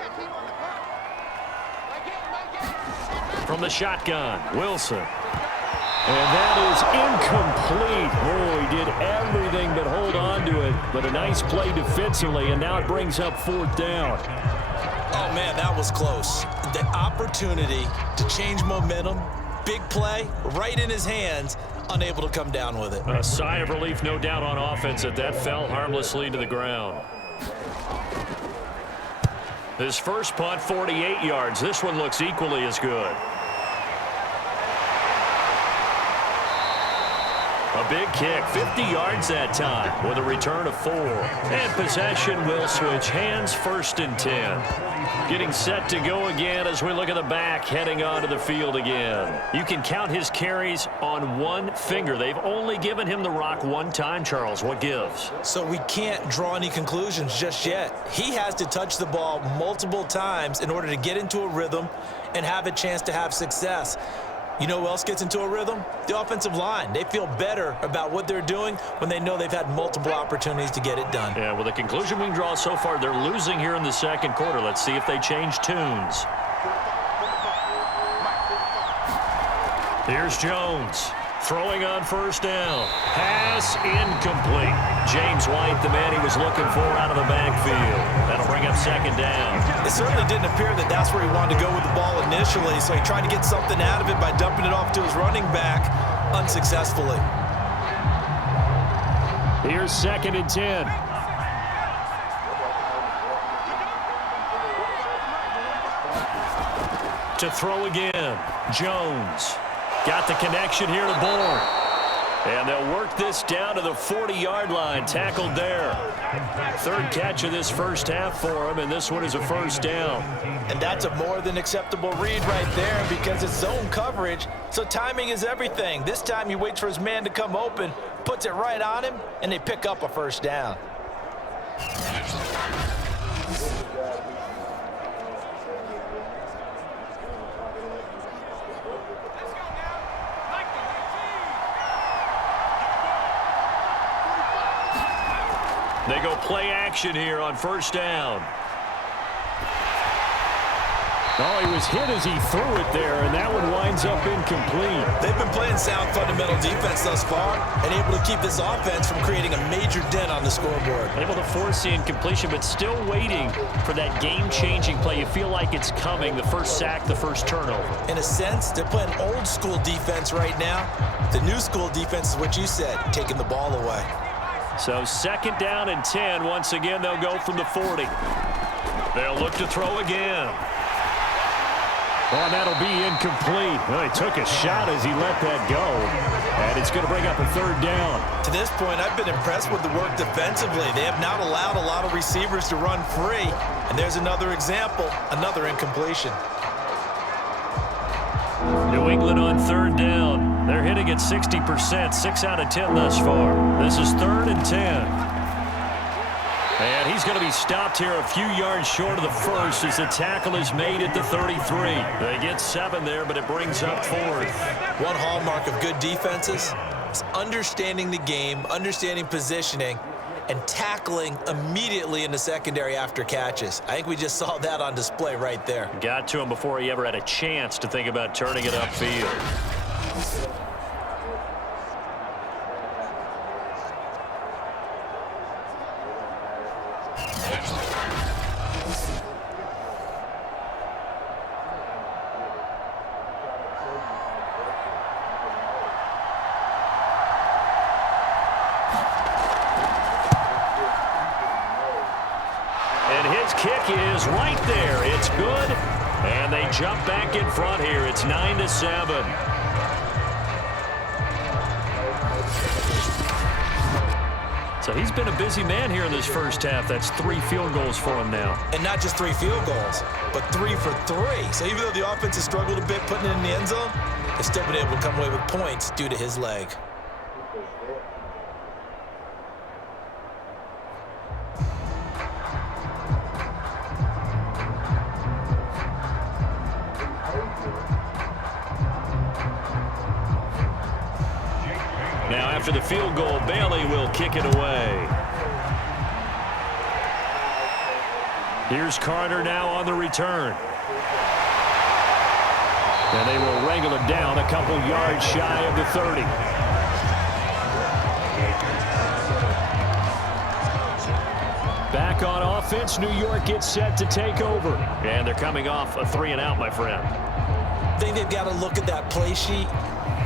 From the shotgun, Wilson. And that is incomplete. Oh, he did everything but hold on to it. But a nice play defensively, and now it brings up 4th down. Oh, man, that was close. The opportunity to change momentum, big play, right in his hands, unable to come down with it. A sigh of relief, no doubt, on offense that fell harmlessly to the ground. His first punt, 48 yards. This one looks equally as good. A big kick, 50 yards that time, with a return of 4. And possession will switch hands, 1st and 10. Getting set to go again as we look at the back, heading onto the field again. You can count his carries on one finger. They've only given him the rock one time, Charles. What gives? So we can't draw any conclusions just yet. He has to touch the ball multiple times in order to get into a rhythm and have a chance to have success. You know who else gets into a rhythm? The offensive line. They feel better about what they're doing when they know they've had multiple opportunities to get it done. Yeah, well, the conclusion we can draw so far, they're losing here in the second quarter. Let's see if they change tunes. Here's Jones. Throwing on first down. Pass incomplete. James White, the man he was looking for out of the backfield. That'll bring up second down. It certainly didn't appear that that's where he wanted to go with the ball initially, so he tried to get something out of it by dumping it off to his running back unsuccessfully. Here's 2nd and 10. To throw again. Jones. Got the connection here to Bourne. And they'll work this down to the 40-yard line. Tackled there. 3rd catch of this first half for him, and this one is a first down. And that's a more than acceptable read right there because it's zone coverage, so timing is everything. This time he waits for his man to come open, puts it right on him, and they pick up a first down. They go play action here on first down. Oh, he was hit as he threw it there, and that one winds up incomplete. They've been playing sound fundamental defense thus far and able to keep this offense from creating a major dent on the scoreboard. Able to force the incompletion, but still waiting for that game-changing play. You feel like it's coming, the first sack, the first turnover. In a sense, they're playing old school defense right now. The new school defense is what you said, taking the ball away. So 2nd down and 10. Once again, they'll go from the 40. They'll look to throw again. Oh, and that'll be incomplete. Well, he took a shot as he let that go. And it's going to bring up a 3rd down. To this point, I've been impressed with the work defensively. They have not allowed a lot of receivers to run free. And there's another example, another incompletion. New England on 3rd down. They're hitting at 60%, 6 out of 10 thus far. This is 3rd and 10. And he's going to be stopped here a few yards short of the first as the tackle is made at the 33. They get 7 there, but it brings up 4th. One hallmark of good defenses is understanding the game, understanding positioning, and tackling immediately in the secondary after catches. I think we just saw that on display right there. Got to him before he ever had a chance to think about turning it upfield. Kick is right there. It's good. And they jump back in front here. It's 9-7. So he's been a busy man here in this first half. That's 3 field goals for him now. And not just 3 field goals, but 3 for 3. So even though the offense has struggled a bit putting it in the end zone, they've still been able to come away with points due to his leg. Now after the field goal, Bailey will kick it away. Here's Carter now on the return. And they will wrangle it down a couple yards shy of the 30. Back on offense, New York gets set to take over. And they're coming off a 3-and-out, my friend. I think they've got to look at that play sheet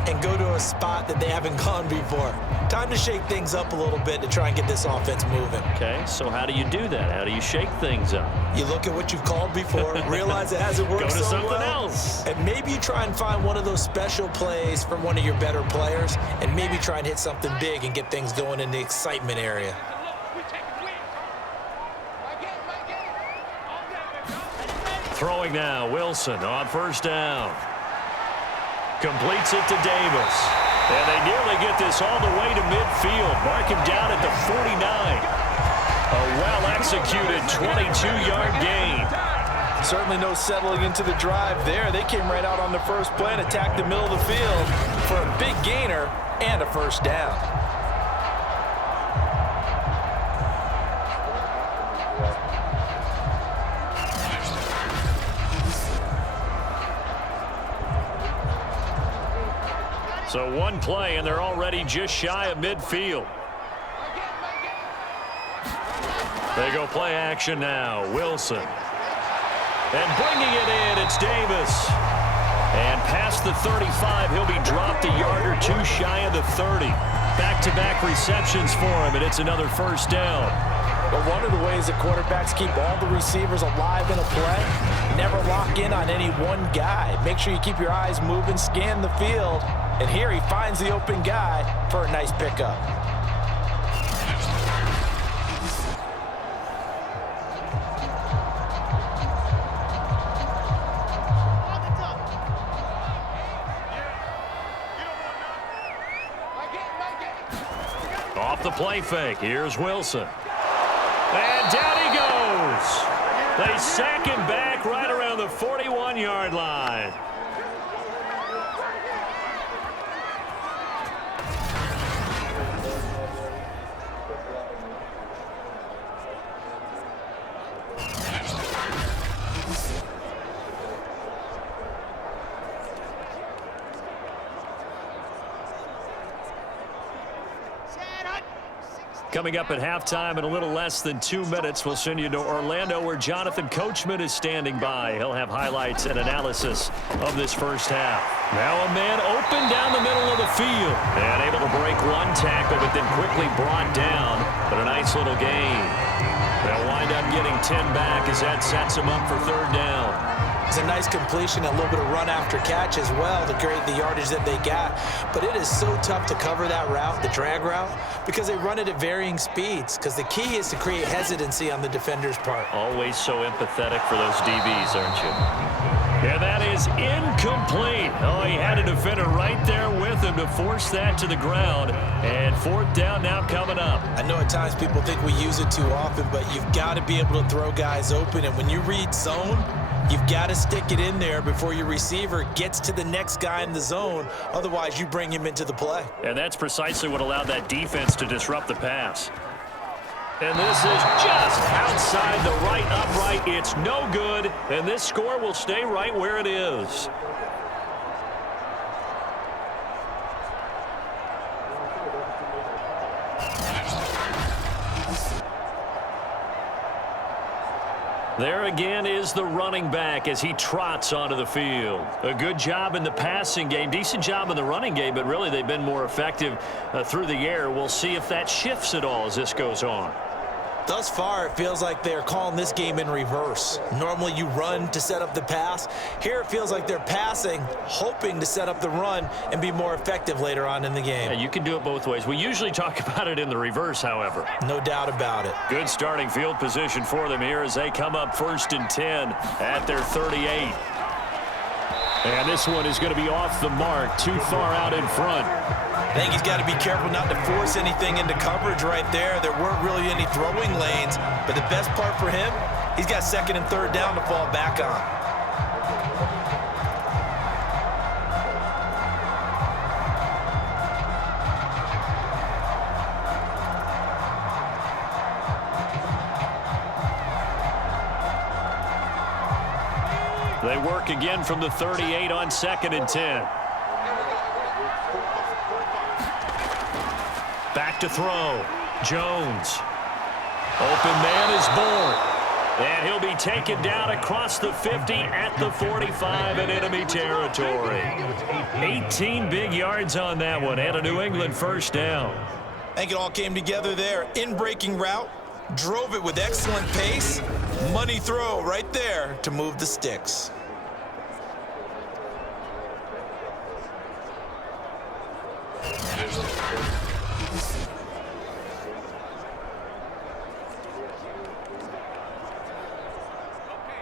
and go to a spot that they haven't gone before. Time to shake things up a little bit to try and get this offense moving. Okay, so how do you do that? How do you shake things up? You look at what you've called before, realize it hasn't worked so well. Go to something else. And maybe you try and find one of those special plays from one of your better players, and maybe try and hit something big and get things going in the excitement area. Throwing now, Wilson on first down. Completes it to Davis. And they nearly get this all the way to midfield. Mark him down at the 49. A well-executed 22-yard gain. Certainly no settling into the drive there. They came right out on the first play and attacked the middle of the field for a big gainer and a first down. So one play, and they're already just shy of midfield. They go play action now. Wilson. And bringing it in, it's Davis. And past the 35, he'll be dropped a yard or two shy of the 30. Back-to-back receptions for him, and it's another first down. But one of the ways that quarterbacks keep all the receivers alive in a play, never lock in on any one guy. Make sure you keep your eyes moving, scan the field. And here he finds the open guy for a nice pickup. Off the play fake, here's Wilson. And down he goes. They sack him back right around the 41-yard line. Coming up at halftime in a little less than 2 minutes, we'll send you to Orlando where Jonathan Coachman is standing by. He'll have highlights and analysis of this first half. Now a man open down the middle of the field and able to break one tackle but then quickly brought down. But a nice little gain. They'll wind up getting 10 back as that sets him up for third down. It's a nice completion, a little bit of run after catch as well to create the yardage that they got. But it is so tough to cover that route, the drag route, because they run it at varying speeds. Because the key is to create hesitancy on the defender's part. Always so empathetic for those DBs, aren't you? And that is incomplete. Oh, he had a defender right there with him to force that to the ground. And fourth down now coming up. I know at times people think we use it too often, but you've got to be able to throw guys open. And when you read zone, you've got to stick it in there before your receiver gets to the next guy in the zone. Otherwise, you bring him into the play. And that's precisely what allowed that defense to disrupt the pass. And this is just outside the right upright. It's no good, and this score will stay right where it is. There again is the running back as he trots onto the field. A good job in the passing game, decent job in the running game, but really they've been more effective through the air. We'll see if that shifts at all as this goes on. Thus far, it feels like they're calling this game in reverse. Normally you run to set up the pass. Here it feels like they're passing, hoping to set up the run and be more effective later on in the game. Yeah, you can do it both ways. We usually talk about it in the reverse, however. No doubt about it. Good starting field position for them here as they come up 1st and 10 at their 38. And this one is going to be off the mark, too far out in front. I think he's got to be careful not to force anything into coverage right there. There weren't really any throwing lanes, but the best part for him, he's got 2nd and 3rd down to fall back on. They work again from the 38 on 2nd and 10. Back to throw. Jones. Open man is born. And he'll be taken down across the 50 at the 45 in enemy territory. 18 big yards on that one and a New England first down. I think it all came together there. In-breaking route, drove it with excellent pace. Money throw right there to move the sticks.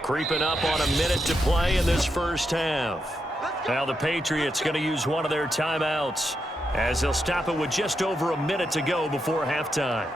Creeping up on a minute to play in this first half. Now the Patriots going to use one of their timeouts as they'll stop it with just over a minute to go before halftime.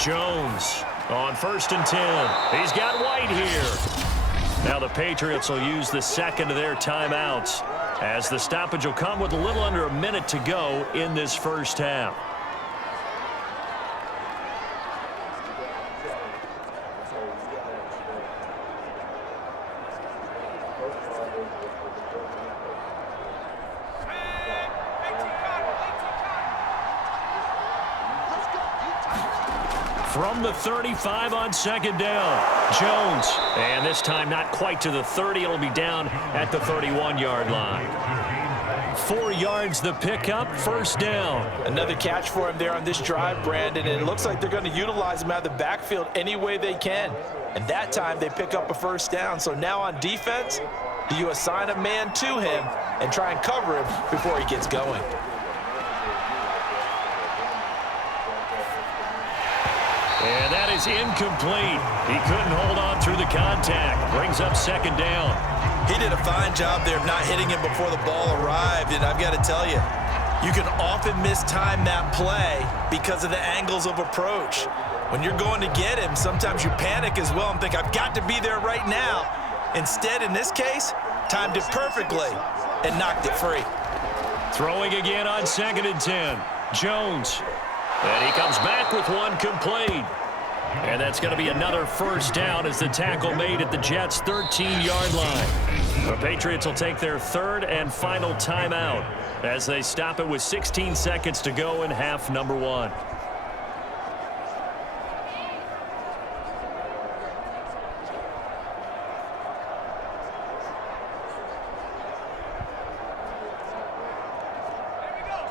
Jones on 1st and 10. He's got White here. Now the Patriots will use the second of their timeouts, as the stoppage will come with a little under a minute to go in this first half. From the 35 on 2nd down, Jones. And this time not quite to the 30. It'll be down at the 31-yard line. 4 yards the pickup, 1st down. Another catch for him there on this drive, Brandon, and it looks like they're going to utilize him out of the backfield any way they can. And that time they pick up a 1st down. So now on defense, do you assign a man to him and try and cover him before he gets going? And that is incomplete. He couldn't hold on through the contact. Brings up 2nd down. He did a fine job there of not hitting him before the ball arrived, and I've got to tell you, you can often mistime that play because of the angles of approach. When you're going to get him, sometimes you panic as well and think, I've got to be there right now. Instead, in this case, timed it perfectly and knocked it free. Throwing again on 2nd and 10. Jones. And he comes back with one complete. And that's going to be another 1st down as the tackle made at the Jets' 13-yard line. The Patriots will take their 3rd and final timeout as they stop it with 16 seconds to go in half number 1.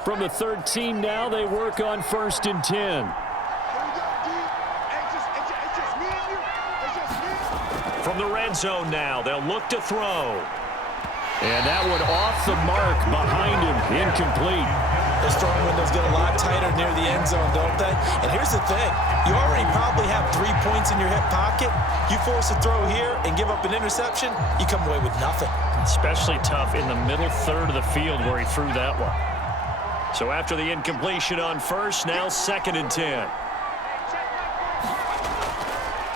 From the 13 now, they work on 1st and 10. From the red zone now, they'll look to throw. And that one off the mark behind him, incomplete. Those throwing windows get a lot tighter near the end zone, don't they? And here's the thing. You already probably have 3 points in your hip pocket. You force a throw here and give up an interception, you come away with nothing. Especially tough in the middle third of the field where he threw that one. So after the incompletion on 1st, now 2nd and 10.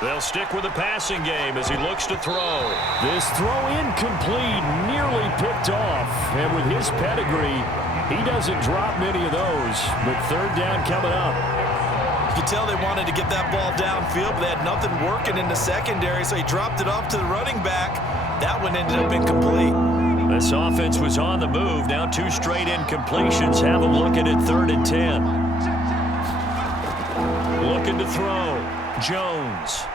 They'll stick with the passing game as he looks to throw. This throw incomplete, nearly picked off. And with his pedigree, he doesn't drop many of those. But 3rd down coming up. You could tell they wanted to get that ball downfield, but they had nothing working in the secondary, so he dropped it off to the running back. That one ended up incomplete. This offense was on the move. Now 2 straight incompletions have them looking at 3rd and 10. Looking to throw. Jones.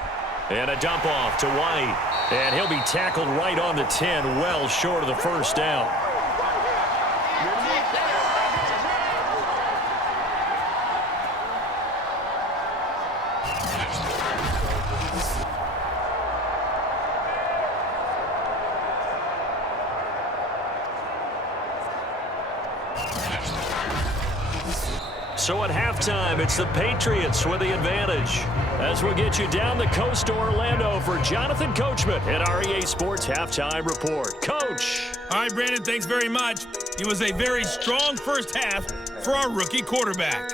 And a dump off to White. And he'll be tackled right on the 10, well short of the 1st down. So at halftime, it's the Patriots with the advantage. As we get you down the coast to Orlando for Jonathan Coachman at our EA Sports Halftime Report. Coach. All right, Brandon, thanks very much. It was a very strong first half for our rookie quarterback.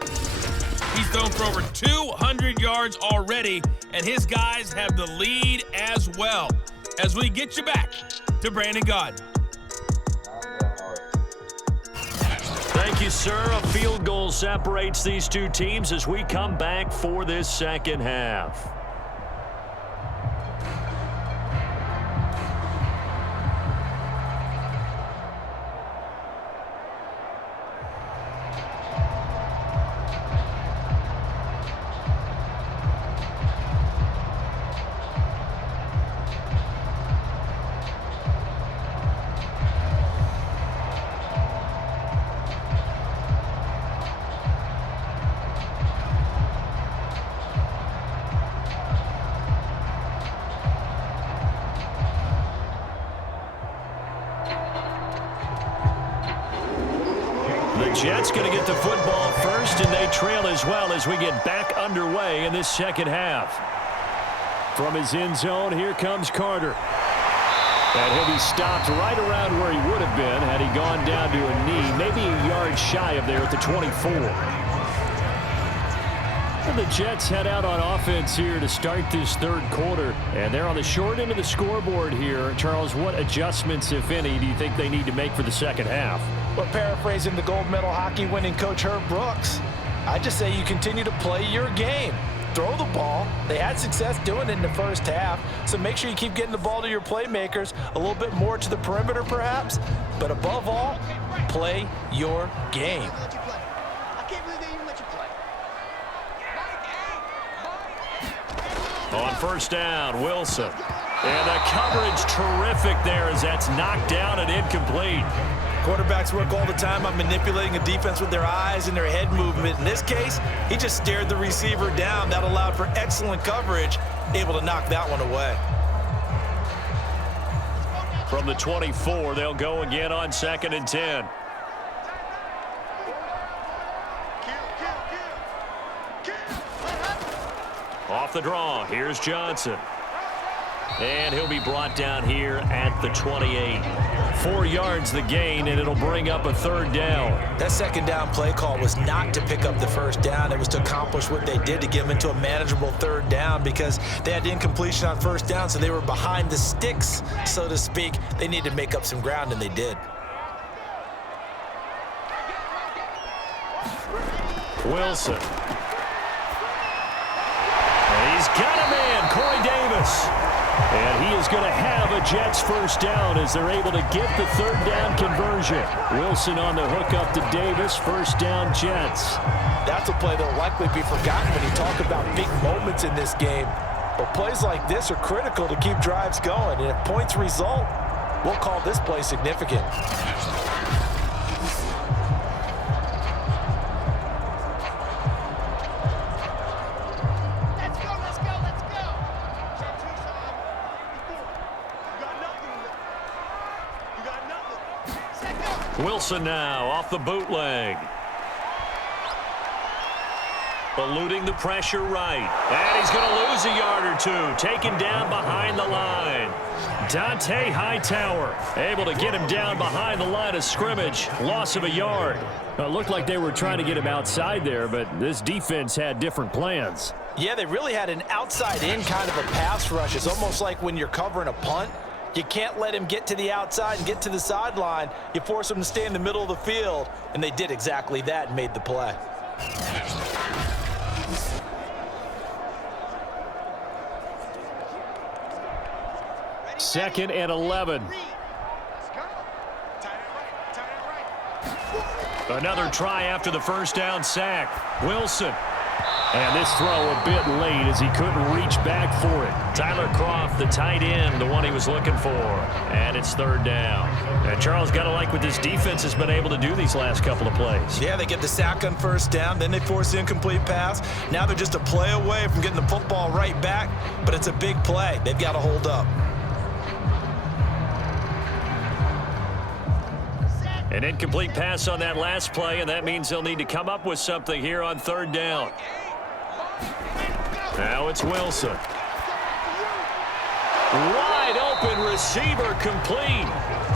He's thrown for over 200 yards already, and his guys have the lead as well. As we get you back to Brandon Gaudin. Thank you, sir. A field goal separates these 2 teams as we come back for this second half. Jets going to get the football first, and they trail as well as we get back underway in this second half. From his end zone, here comes Carter. And he'll be stopped right around where he would have been had he gone down to a knee, maybe a yard shy of there at the 24. And the Jets head out on offense here to start this third quarter. And they're on the short end of the scoreboard here. Charles, what adjustments, if any, do you think they need to make for the second half? Well, paraphrasing the gold medal hockey winning coach Herb Brooks, I just say you continue to play your game. Throw the ball. They had success doing it in the first half, so make sure you keep getting the ball to your playmakers, a little bit more to the perimeter perhaps, but above all, play your game. On first down, Wilson. And the coverage terrific there as that's knocked down and incomplete. Quarterbacks work all the time on manipulating a defense with their eyes and their head movement. In this case, he just stared the receiver down. That allowed for excellent coverage, able to knock that one away. From the 24, they'll go again on 2nd and 10. Off the draw, here's Johnson. And he'll be brought down here at the 28. 4 yards the gain, and it'll bring up a third down. That second down play call was not to pick up the first down. It was to accomplish what they did to get them into a manageable third down because they had incompletion on first down, so they were behind the sticks, so to speak. They needed to make up some ground, and they did. Wilson. And he's got a man, Corey Davis. And he is going to have a Jets first down as they're able to get the third down conversion. Wilson on the hook up to Davis. First down, Jets. That's a play that will likely be forgotten when you talk about big moments in this game. But plays like this are critical to keep drives going. And if points result, we'll call this play significant. Wilson now off the bootleg. Eluding the pressure right. And he's going to lose a yard or two. Taken down behind the line. Dante Hightower able to get him down behind the line of scrimmage. Loss of a yard. It looked like they were trying to get him outside there, but this defense had different plans. Yeah, they really had an outside-in kind of a pass rush. It's almost like when you're covering a punt. You can't let him get to the outside and get to the sideline. You force him to stay in the middle of the field, and they did exactly that and made the play. Second and 11. Another try after the first down sack. Wilson. And this throw a bit late as he couldn't reach back for it. Tyler Kroft, the tight end, the one he was looking for. And it's third down. And Charles, got to like what this defense has been able to do these last couple of plays. Yeah, they get the sack on first down, then they force the incomplete pass. Now they're just a play away from getting the football right back, but it's a big play. They've got to hold up. An incomplete pass on that last play, and that means they'll need to come up with something here on third down. Now it's Wilson. Wide open receiver complete.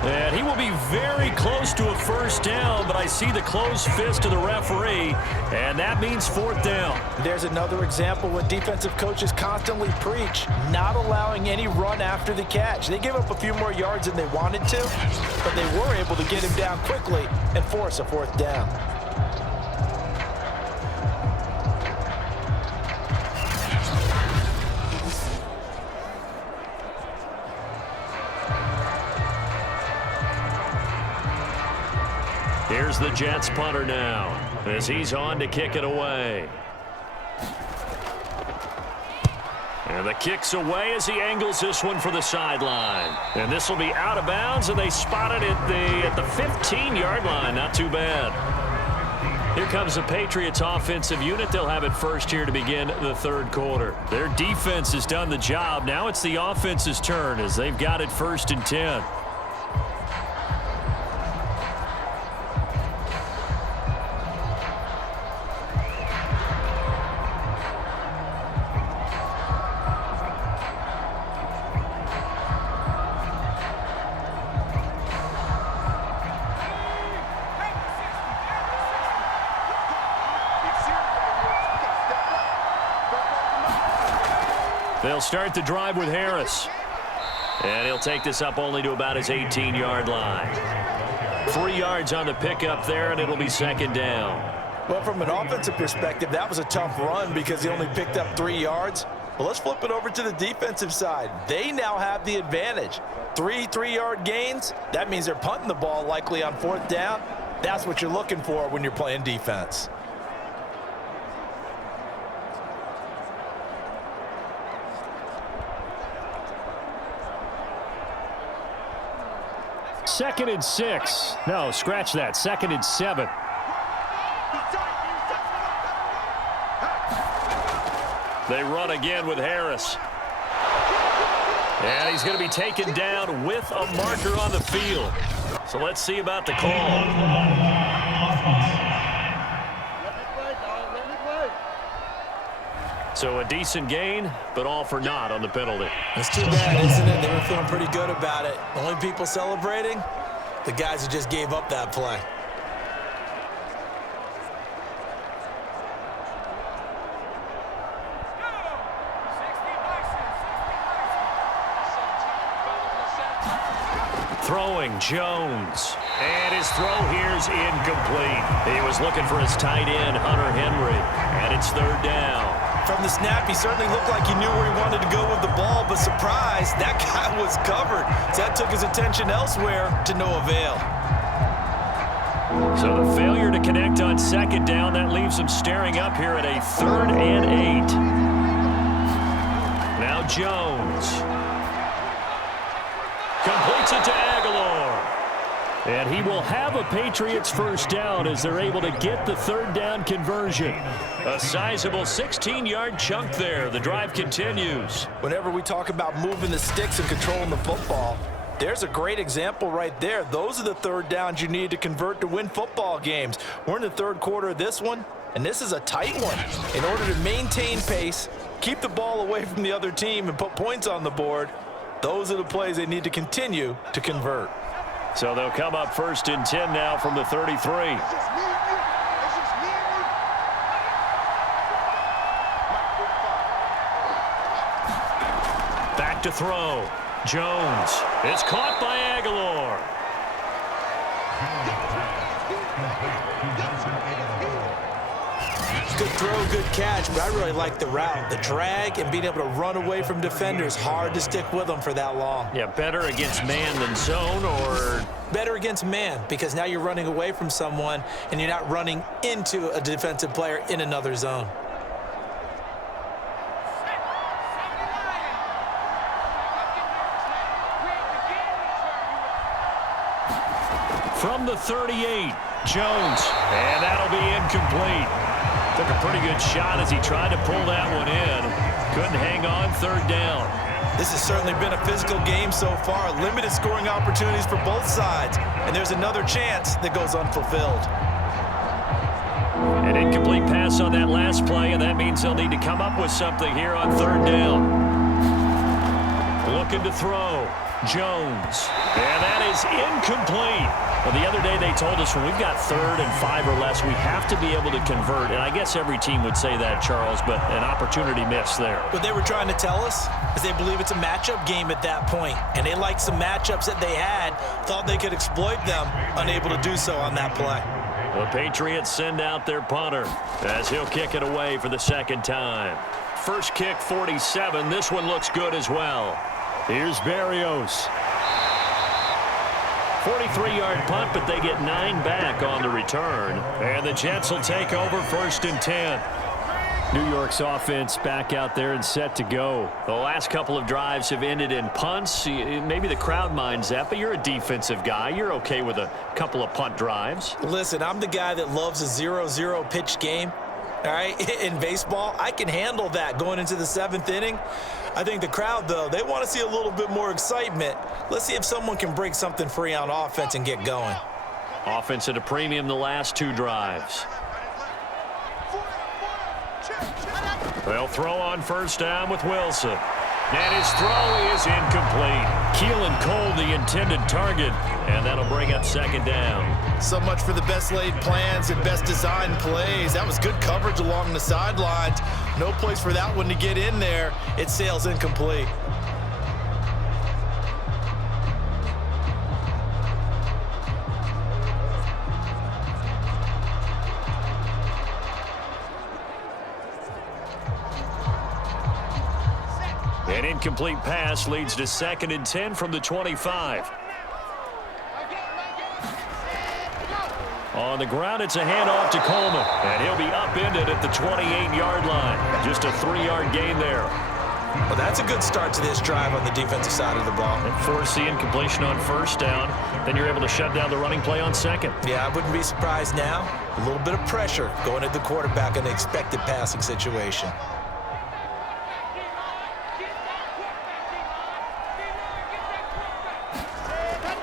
And he will be very close to a first down, but I see the closed fist of the referee, and that means fourth down. There's another example what defensive coaches constantly preach, not allowing any run after the catch. They gave up a few more yards than they wanted to, but they were able to get him down quickly and force a fourth down. Here's the Jets punter now as he's on to kick it away. And the kick's away as he angles this one for the sideline. And this will be out of bounds, and they spot it at the 15-yard line. Not too bad. Here comes the Patriots offensive unit. They'll have it first here to begin the third quarter. Their defense has done the job. Now it's the offense's turn as they've got it first and 10. They'll start the drive with Harris. And he'll take this up only to about his 18-yard line. 3 yards on the pickup there, and it'll be second down. Well, from an offensive perspective, that was a tough run because he only picked up 3 yards. Well, let's flip it over to the defensive side. They now have the advantage. 3 3-yard gains, that means they're punting the ball likely on 4th down. That's what you're looking for when you're playing defense. Second and 6. No, scratch that. Second and 7. They run again with Harris. And he's going to be taken down with a marker on the field. So let's see about the call. So a decent gain, but all for naught on the penalty. It's too bad, isn't it? They were feeling pretty good about it. Only people celebrating, the guys who just gave up that play. Throwing, Jones. And his throw here's incomplete. He was looking for his tight end, Hunter Henry. And it's 3rd down. From the snap, he certainly looked like he knew where he wanted to go with the ball, but surprise, that guy was covered. So that took his attention elsewhere to no avail. So the failure to connect on 2nd down, that leaves him staring up here at a 3rd and 8. Now Jones. Completes it to Aguilar. And he will have a Patriots first down as they're able to get the 3rd down conversion. A sizable 16-yard chunk there. The drive continues. Whenever we talk about moving the sticks and controlling the football, there's a great example right there. Those are the 3rd downs you need to convert to win football games. We're in the 3rd quarter of this one, and this is a tight one. In order to maintain pace, keep the ball away from the other team, and put points on the board, those are the plays they need to continue to convert. So they'll come up 1st and 10 now from the 33. Back to throw. Jones. It's caught by Aguilar. Good throw, good catch, but I really like the route. The drag and being able to run away from defenders, hard to stick with them for that long. Yeah, better against man than zone, or? Better against man, because now you're running away from someone and you're not running into a defensive player in another zone. From the 38, Jones, and that'll be incomplete. Took a pretty good shot as he tried to pull that one in. Couldn't hang on, 3rd down. This has certainly been a physical game so far. Limited scoring opportunities for both sides. And there's another chance that goes unfulfilled. An incomplete pass on that last play, and that means they'll need to come up with something here on 3rd down. Looking to throw. Jones. And that is incomplete. Well, the other day they told us when we've got 3rd and 5 or less, we have to be able to convert. And I guess every team would say that, Charles, but an opportunity missed there. What they were trying to tell us is they believe it's a matchup game at that point. And they liked some matchups that they had, thought they could exploit them, unable to do so on that play. The Patriots send out their punter as he'll kick it away for the 2nd time. First kick, 47. This one looks good as well. Here's Berrios. 43-yard punt, but they get 9 back on the return. And the Jets will take over 1st and 10. New York's offense back out there and set to go. The last couple of drives have ended in punts. Maybe the crowd minds that, but you're a defensive guy. You're okay with a couple of punt drives. Listen, I'm the guy that loves a 0-0 pitch game. All right, in baseball, I can handle that going into the 7th inning. I think the crowd, though, they want to see a little bit more excitement. Let's see if someone can break something free on offense and get going. Offense at a premium the last 2 drives. They'll throw on 1st down with Wilson. And his throw is incomplete. Keelan Cole, the intended target, and that'll bring up second down. So much for the best laid plans and best designed plays. That was good coverage along the sidelines. No place for that one to get in there. It sails incomplete. An incomplete pass leads to 2nd and 10 from the 25. On the ground, it's a handoff to Coleman, and he'll be upended at the 28-yard line. Just a 3-yard gain there. Well, that's a good start to this drive on the defensive side of the ball. And force the incompletion on first down. Then you're able to shut down the running play on second. Yeah, I wouldn't be surprised now. A little bit of pressure going at the quarterback in an expected passing situation.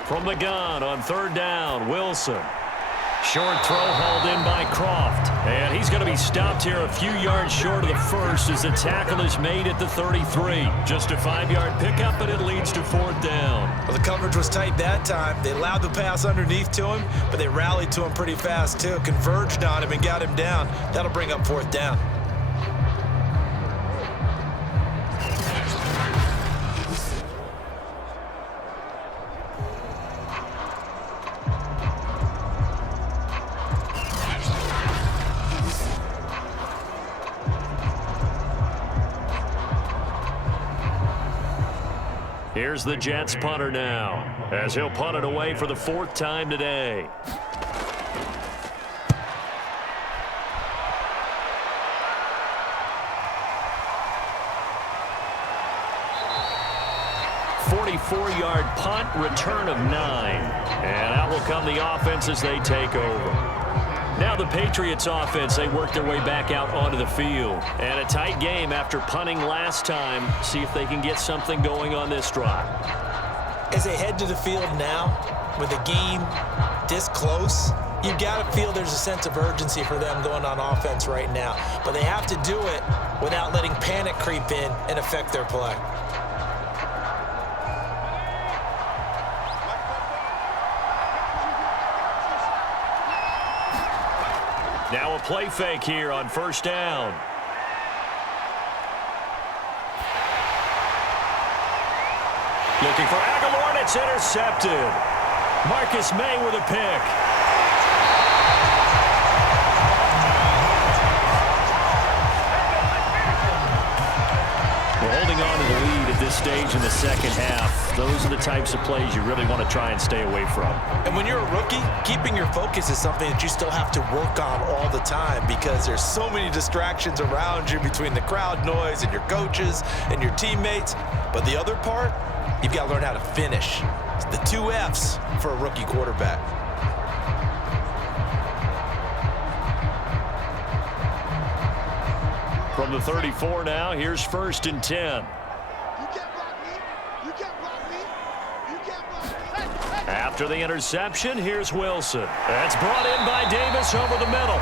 From the gun on 3rd down, Wilson. Short throw hauled in by Croft. And he's going to be stopped here a few yards short of the first as the tackle is made at the 33. Just a 5-yard pickup, but it leads to 4th down. Well, the coverage was tight that time. They allowed the pass underneath to him, but they rallied to him pretty fast, too. Converged on him and got him down. That'll bring up 4th down. Here's the Jets punter now, as he'll punt it away for the 4th time today. "44-yard punt, return of 9. And out will come the offense as they take over. Now the Patriots offense, they work their way back out onto the field. And a tight game after punting last time. See if they can get something going on this drive. As they head to the field now, with the game this close, you've got to feel there's a sense of urgency for them going on offense right now. But they have to do it without letting panic creep in and affect their play. Now a play fake here on 1st down. Looking for Aguilar, and it's intercepted. Marcus May with a pick. We're holding on to the lead at this stage in the second half. Those are the types of plays you really want to try and stay away from. And when you're a rookie, keeping your focus is something that you still have to work on all the time because there's so many distractions around you between the crowd noise and your coaches and your teammates. But the other part, you've got to learn how to finish. It's the 2 F's for a rookie quarterback. From the 34 now, here's 1st and 10. After the interception, here's Wilson. That's brought in by Davis over the middle.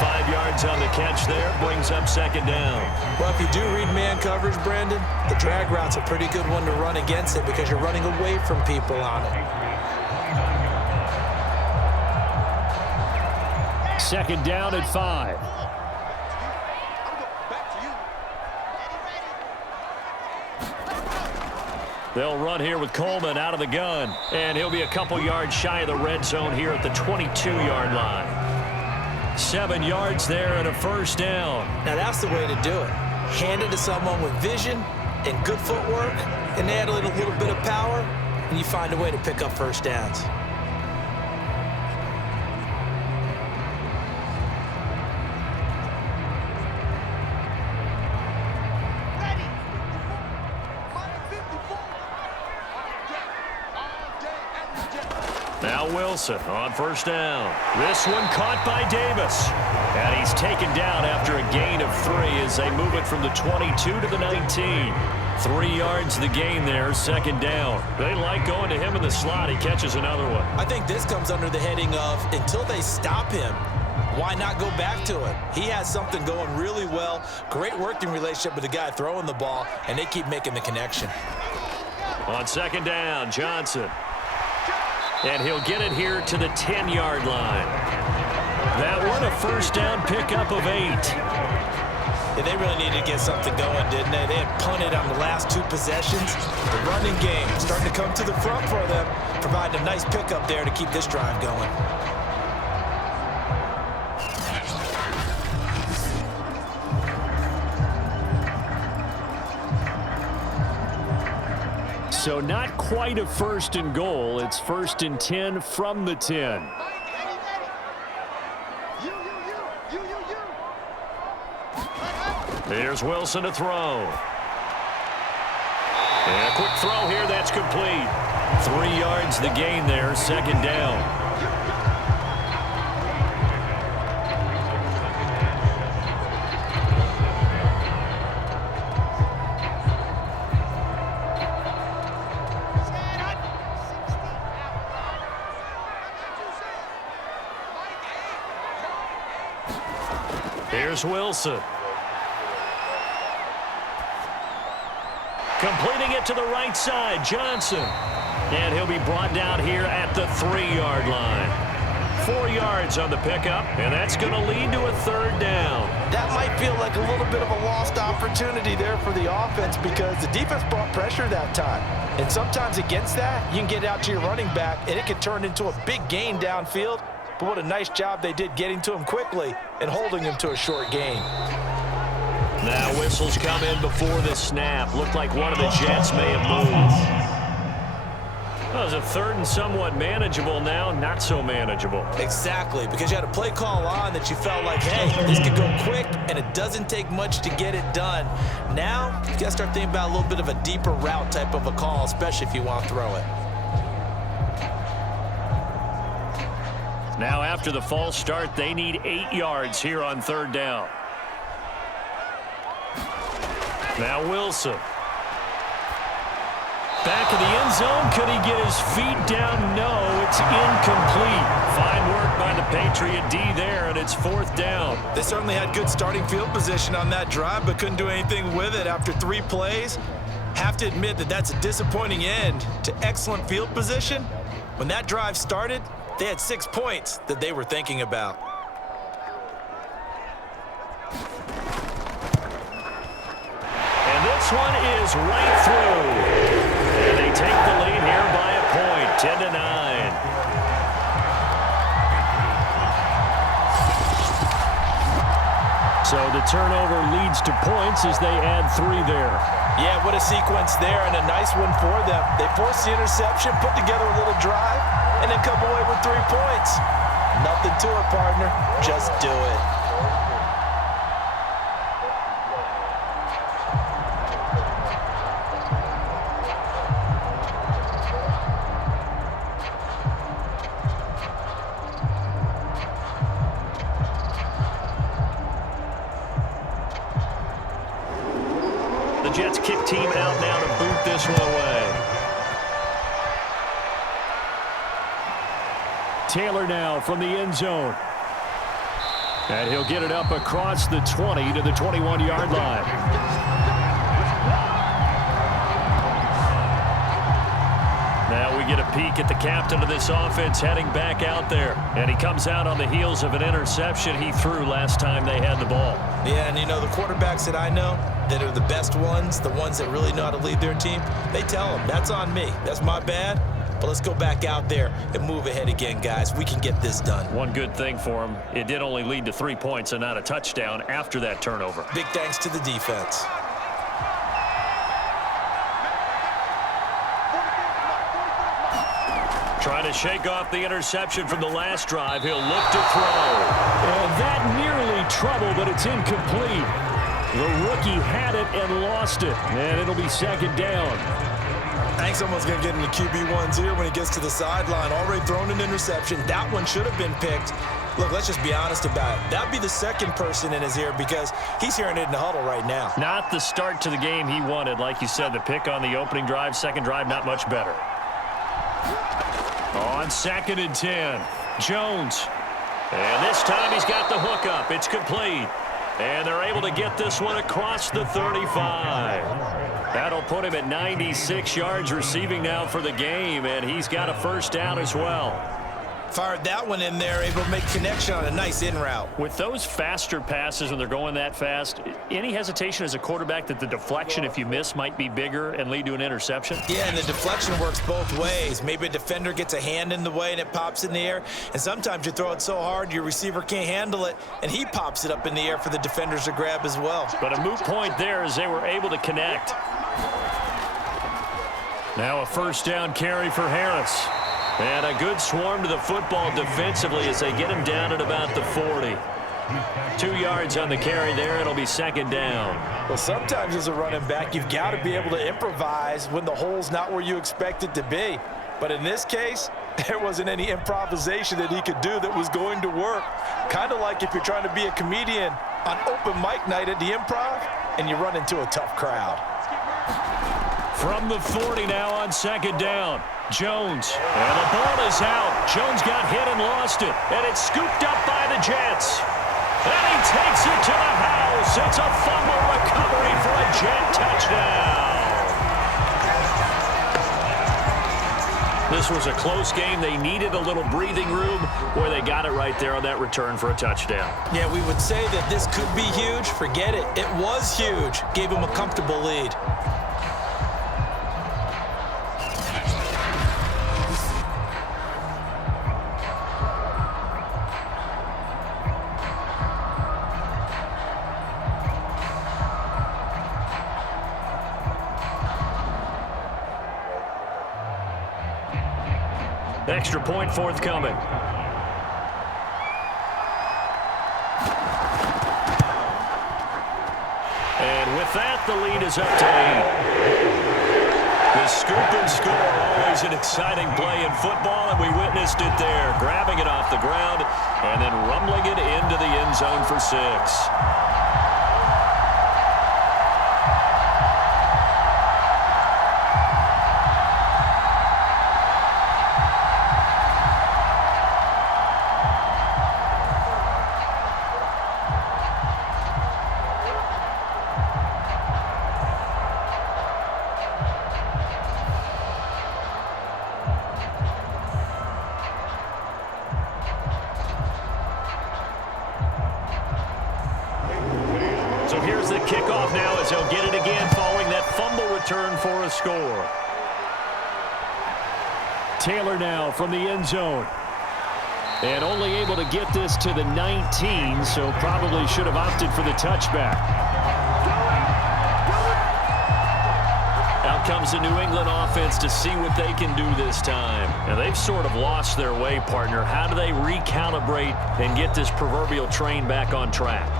5 yards on the catch there, brings up 2nd down. Well, if you do read man coverage, Brandon, the drag route's a pretty good one to run against it because you're running away from people on it. 2nd down at 5. They'll run here with Coleman out of the gun. And he'll be a couple yards shy of the red zone here at the 22-yard line. 7 yards there and a 1st down. Now that's the way to do it. Hand it to someone with vision and good footwork, and add a little bit of power, and you find a way to pick up 1st downs. Now Wilson on 1st down. This one caught by Davis. And he's taken down after a gain of 3 as they move it from the 22 to the 19. 3 yards the gain there, 2nd down. They like going to him in the slot. He catches another one. I think this comes under the heading of, until they stop him, why not go back to it? He has something going really well. Great working relationship with the guy throwing the ball, and they keep making the connection. On second down, Johnson. And he'll get it here to the 10-yard line. That one a first down pickup of 8. Yeah, they really needed to get something going, didn't they? They had punted on the last 2 possessions. The running game starting to come to the front for them, providing a nice pickup there to keep this drive going. So not quite a first and goal. It's first and 10 from the 10. Here's Wilson to throw. And a quick throw here. That's complete. 3 yards the gain there. Second down. Here's Wilson. Completing it to the right side, Johnson. And he'll be brought down here at the 3-yard line. 4 yards on the pickup, and that's going to lead to a third down. That might feel like a little bit of a lost opportunity there for the offense because the defense brought pressure that time. And sometimes against that, you can get out to your running back, and it can turn into a big gain downfield. But what a nice job they did getting to him quickly and holding him to a short gain. Now whistles come in before the snap. Looked like one of the Jets may have moved. Well, it was a third and somewhat manageable now, not so manageable. Exactly, because you had a play call on that you felt like, hey, this could go quick, and it doesn't take much to get it done. Now, you got to start thinking about a little bit of a deeper route type of a call, especially if you want to throw it. Now after the false start, they need 8 yards here on third down. Now Wilson. Back in the end zone. Could he get his feet down? No, it's incomplete. Fine work by the Patriot D there, and it's 4th down. They certainly had good starting field position on that drive, but couldn't do anything with it after 3 plays. Have to admit that that's a disappointing end to excellent field position. When that drive started, they had 6 points that they were thinking about. And this one is right through. And they take the lead here by a point, 10-9. So the turnover leads to points as they add 3 there. Yeah, what a sequence there and a nice one for them. They forced the interception, put together a little drive, and then come away with 3 points. Nothing to it, partner. Just do it. The Jets kick team out now to boot this one away. Taylor now from the end zone. And he'll get it up across the 20 to the 21-yard line. Now we get a peek at the captain of this offense heading back out there. And he comes out on the heels of an interception he threw last time they had the ball. Yeah, and you know, the quarterbacks that I know that are the best ones, the ones that really know how to lead their team, they tell them, that's on me. That's my bad. But let's go back out there and move ahead again, guys. We can get this done. One good thing for him, it did only lead to 3 points and not a touchdown after that turnover. Big thanks to the defense. Trying to shake off the interception from the last drive. He'll look to throw. And that nearly trouble, but it's incomplete. The rookie had it and lost it. And it'll be second down. Hank's almost going to get into QB1s here when he gets to the sideline. Already thrown an interception. That one should have been picked. Look, let's just be honest about it. That'd be the second person in his ear because he's hearing it in the huddle right now. Not the start to the game he wanted. Like you said, the pick on the opening drive, second drive, not much better. On 2nd and 10, Jones. And this time he's got the hook up. It's complete. And they're able to get this one across the 35. That'll put him at 96 yards receiving now for the game, and he's got a first down as well. Fired that one in there, able to make connection on a nice in route. With those faster passes when they're going that fast, any hesitation as a quarterback that the deflection, if you miss, might be bigger and lead to an interception? Yeah, and the deflection works both ways. Maybe a defender gets a hand in the way and it pops in the air, and sometimes you throw it so hard your receiver can't handle it, and he pops it up in the air for the defenders to grab as well. But a moot point there as they were able to connect. Now a first down carry for Harris. And a good swarm to the football defensively as they get him down at about the 40. 2 yards on the carry there. It'll be second down. Well, sometimes as a running back, you've got to be able to improvise when the hole's not where you expect it to be. But in this case, there wasn't any improvisation that he could do that was going to work. Kind of like if you're trying to be a comedian on open mic night at the Improv and you run into a tough crowd. From the 40 now on second down. Jones, and the ball is out. Jones got hit and lost it, and it's scooped up by the Jets. And he takes it to the house. It's a fumble recovery for a Jet touchdown. This was a close game. They needed a little breathing room. Boy, they got it right there on that return for a touchdown. Yeah, we would say that this could be huge. Forget it. It was huge. Gave him a comfortable lead. Extra point forthcoming. And with that, the lead is up to 8. The scoop and score, always an exciting play in football, and we witnessed it there. Grabbing it off the ground and then rumbling it into the end zone for 6. So here's the kickoff now as he'll get it again following that fumble return for a score. Taylor now from the end zone. And only able to get this to the 19, so probably should have opted for the touchback. Out comes the New England offense to see what they can do this time. Now, they've sort of lost their way, partner. How do they recalibrate and get this proverbial train back on track?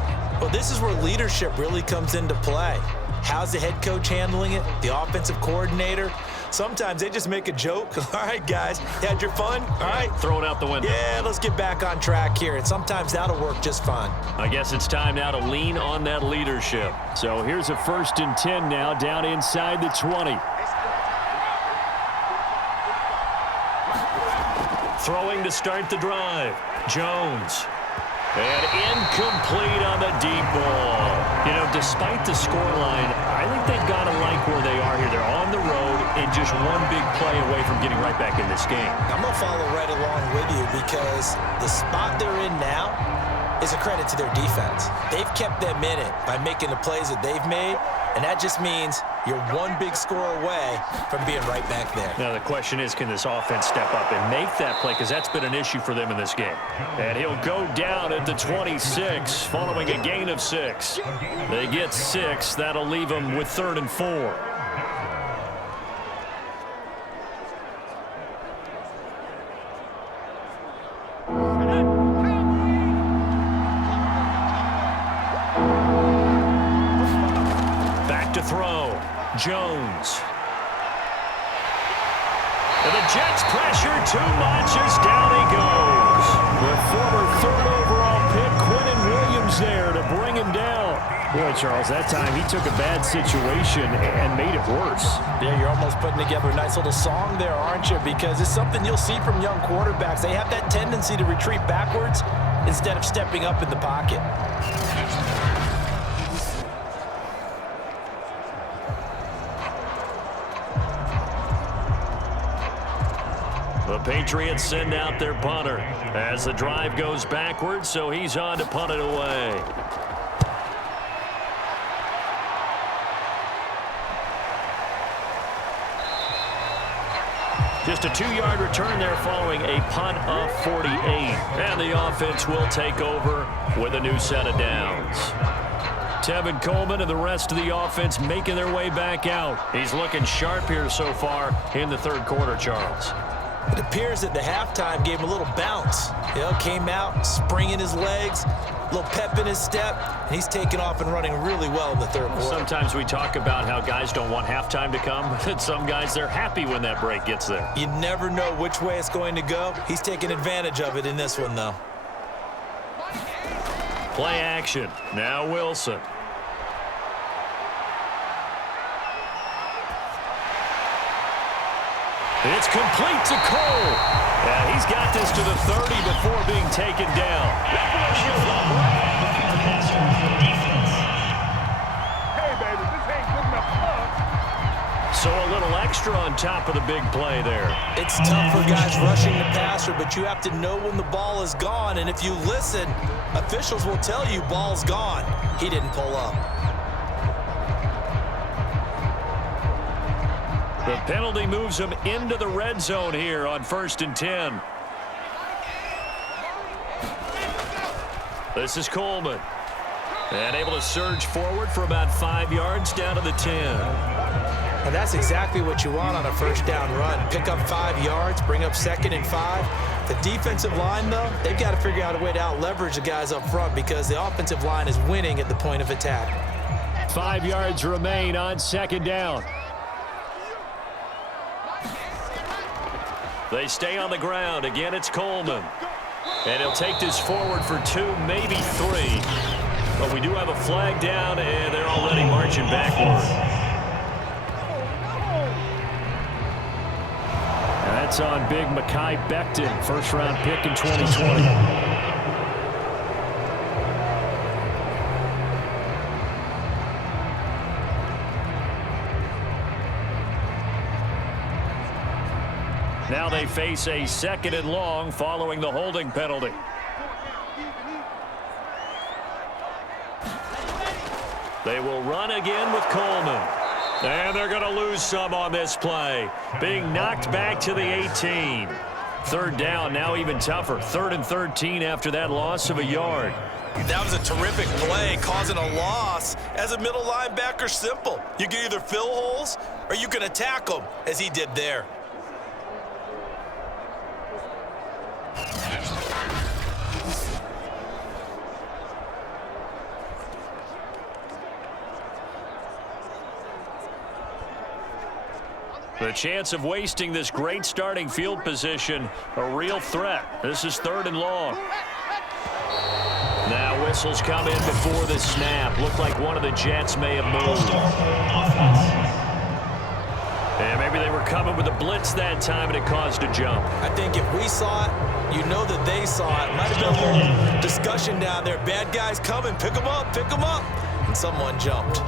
Well, this is where leadership really comes into play. How's the head coach handling it? The offensive coordinator? Sometimes they just make a joke. All right, guys, you had your fun? All right. Throw it out the window. Yeah, let's get back on track here. And sometimes that'll work just fine. I guess it's time now to lean on that leadership. So here's a 1st and 10 now down inside the 20. Throwing to start the drive. Jones. And incomplete on the deep ball. You know, despite the scoreline, I think they've got to like where they are here. They're on the road and just one big play away from getting right back in this game. I'm going to follow right along with you because the spot they're in now is a credit to their defense. They've kept them in it by making the plays that they've made, and that just means you're one big score away from being right back there. Now the question is, can this offense step up and make that play, because that's been an issue for them in this game. And he'll go down at the 26 following a gain of 6. They get 6. That'll leave them with 3rd and 4. To throw. Jones. And the Jets pressure too much as down he goes. The former 3rd overall pick, Quentin Williams there to bring him down. Boy, Charles, that time he took a bad situation and made it worse. Yeah, you're almost putting together a nice little song there, aren't you? Because it's something you'll see from young quarterbacks. They have that tendency to retreat backwards instead of stepping up in the pocket. The Patriots send out their punter as the drive goes backwards, so he's on to punt it away. Just a 2-yard return there following a punt of 48. And the offense will take over with a new set of downs. Tevin Coleman and the rest of the offense making their way back out. He's looking sharp here so far in the third quarter, Charles. It appears that the halftime gave him a little bounce. Came out, spring in his legs, a little pep in his step, and he's taking off and running really well in the third quarter. Sometimes we talk about how guys don't want halftime to come, and some guys, they're happy when that break gets there. You never know which way it's going to go. He's taking advantage of it in this one, though. Play action. Now Wilson. It's complete to Cole. Yeah, he's got this to the 30 before being taken down. Hey, baby, this ain't good enough. So a little extra on top of the big play there. It's tough for guys rushing the passer, but you have to know when the ball is gone. And if you listen, officials will tell you ball's gone. He didn't pull up. The penalty moves him into the red zone here on 1st and 10. This is Coleman. And able to surge forward for about 5 yards down to the 10. And that's exactly what you want on a first down run. Pick up 5 yards, bring up 2nd and 5. The defensive line, though, they've got to figure out a way to out-leverage the guys up front because the offensive line is winning at the point of attack. 5 yards remain on 2nd down. They stay on the ground. Again, it's Coleman. And he'll take this forward for 2, maybe 3. But we do have a flag down, and they're already marching backward. That's on big Mekhi Becton, first-round pick in 2020. Now they face a 2nd and long following the holding penalty. They will run again with Coleman. And they're going to lose some on this play. Being knocked back to the 18. 3rd down, now even tougher. 3rd and 13 after that loss of a yard. That was a terrific play, causing a loss. As a middle linebacker, simple. You can either fill holes or you can attack them, as he did there. The chance of wasting this great starting field position, a real threat. This is 3rd and long. Now whistles come in before the snap. Looked like one of the Jets may have moved. And maybe they were coming with a blitz that time and it caused a jump. I think if we saw it, you know that they saw it. Might have been a little discussion down there. Bad guys coming, pick them up, pick them up. And someone jumped.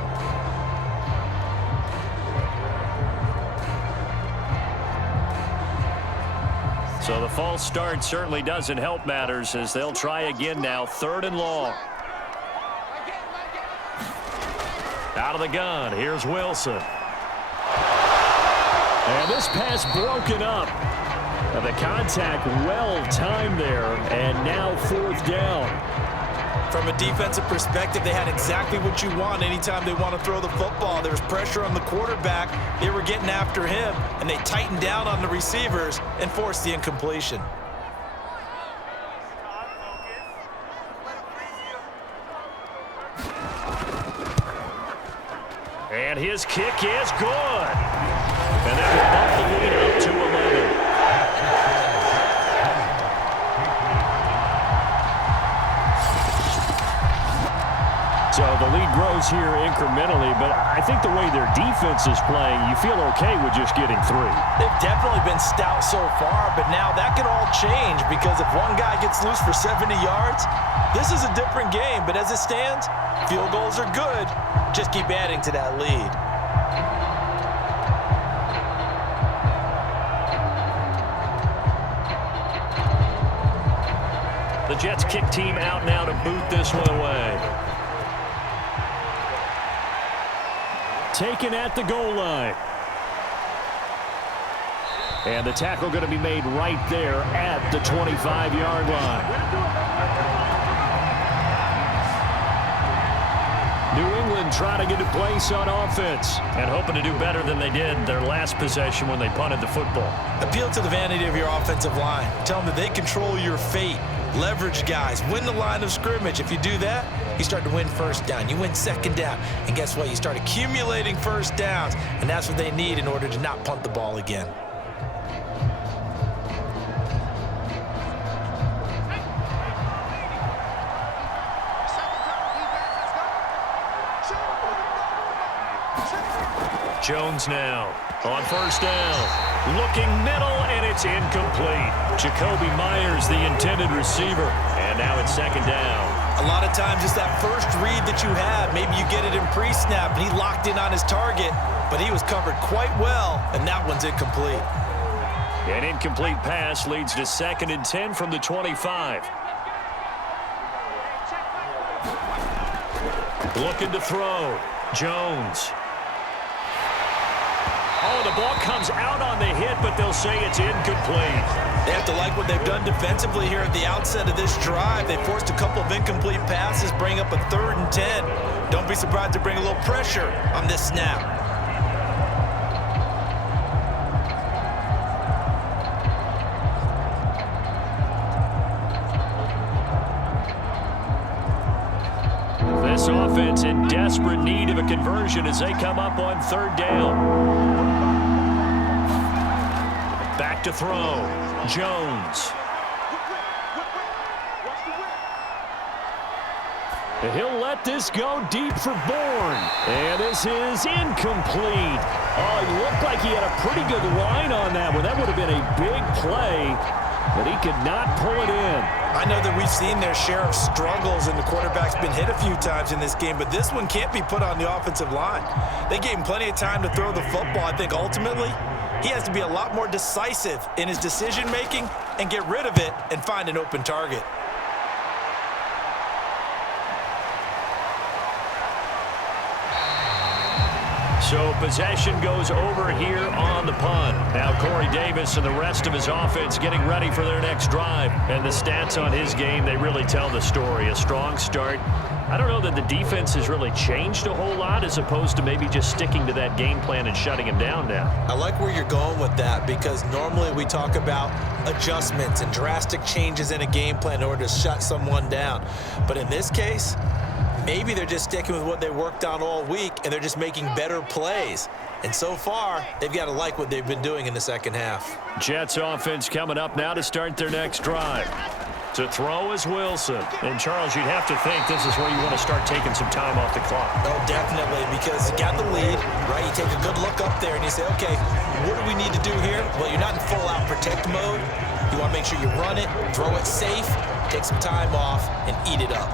So the false start certainly doesn't help matters as they'll try again now. 3rd and long. Out of the gun. Here's Wilson. And this pass broken up. And the contact well timed there. And now 4th down. From a defensive perspective, they had exactly what you want anytime they want to throw the football. There was pressure on the quarterback. They were getting after him, and they tightened down on the receivers and forced the incompletion. And his kick is good. And that will bump the lead up to 11. So the lead grows lose here incrementally, but I think the way their defense is playing, you feel okay with just getting 3. They've definitely been stout so far, but now that could all change because if one guy gets loose for 70 yards, this is a different game. But as it stands, field goals are good. Just keep adding to that lead. The Jets kick team out now to boot this one away. Taken at the goal line. And the tackle going to be made right there at the 25-yard line. New England trying to get a place on offense and hoping to do better than they did their last possession when they punted the football. Appeal to the vanity of your offensive line. Tell them that they control your fate. Leverage guys. Win the line of scrimmage. If you do that, you start to win first down. You win second down. And guess what? You start accumulating first downs. And that's what they need in order to not punt the ball again. Jones now on first down. Looking middle, and it's incomplete. Jacoby Myers, the intended receiver. And now it's second down. A lot of times it's that first read that you have. Maybe you get it in pre-snap, and he locked in on his target, but he was covered quite well, and that one's incomplete. An incomplete pass leads to 2nd and 10 from the 25. Looking to throw. Jones. Oh, the ball comes out on the hit, but they'll say it's incomplete. They have to like what they've done defensively here at the outset of this drive. They forced a couple of incomplete passes, bring up a 3rd and 10. Don't be surprised to bring a little pressure on this snap. This offense in desperate need of a conversion as they come up on 3rd down. Back to throw. Jones. He'll let this go deep for Bourne. And this is incomplete. Oh, he looked like he had a pretty good line on that one. That would have been a big play, but he could not pull it in. I know that we've seen their share of struggles, and the quarterback's been hit a few times in this game, but this one can't be put on the offensive line. They gave him plenty of time to throw the football. I think ultimately he has to be a lot more decisive in his decision-making and get rid of it and find an open target. So possession goes over here on the punt. Now Corey Davis and the rest of his offense getting ready for their next drive. And the stats on his game, they really tell the story. A strong start. I don't know that the defense has really changed a whole lot as opposed to maybe just sticking to that game plan and shutting him down now. I like where you're going with that because normally we talk about adjustments and drastic changes in a game plan in order to shut someone down. But in this case, maybe they're just sticking with what they worked on all week and they're just making better plays. And so far, they've got to like what they've been doing in the second half. Jets offense coming up now to start their next drive. To throw is Wilson. And, Charles, you'd have to think this is where you want to start taking some time off the clock. Oh, definitely, because you got the lead, right? You take a good look up there and you say, okay, what do we need to do here? Well, you're not in full-out protect mode. You want to make sure you run it, throw it safe, take some time off, and eat it up.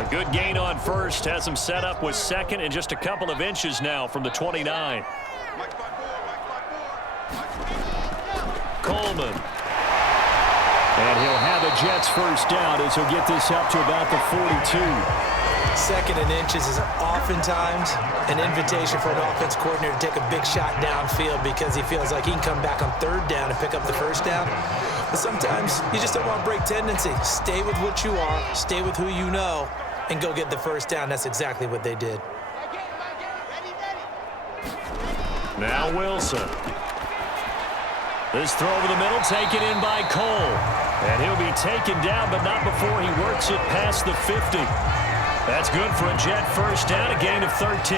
A good gain on first has him set up with 2nd and just a couple of inches now from the 29. Coleman. And he'll have a Jets first down as he'll get this up to about the 42. 2nd and inches is oftentimes an invitation for an offense coordinator to take a big shot downfield because he feels like he can come back on 3rd down and pick up the first down. But sometimes you just don't want to break tendency. Stay with what you are, stay with who you know, and go get the first down. That's exactly what they did. Now Wilson. This throw over the middle taken in by Cole. And he'll be taken down, but not before he works it past the 50. That's good for a Jet first down, a gain of 13.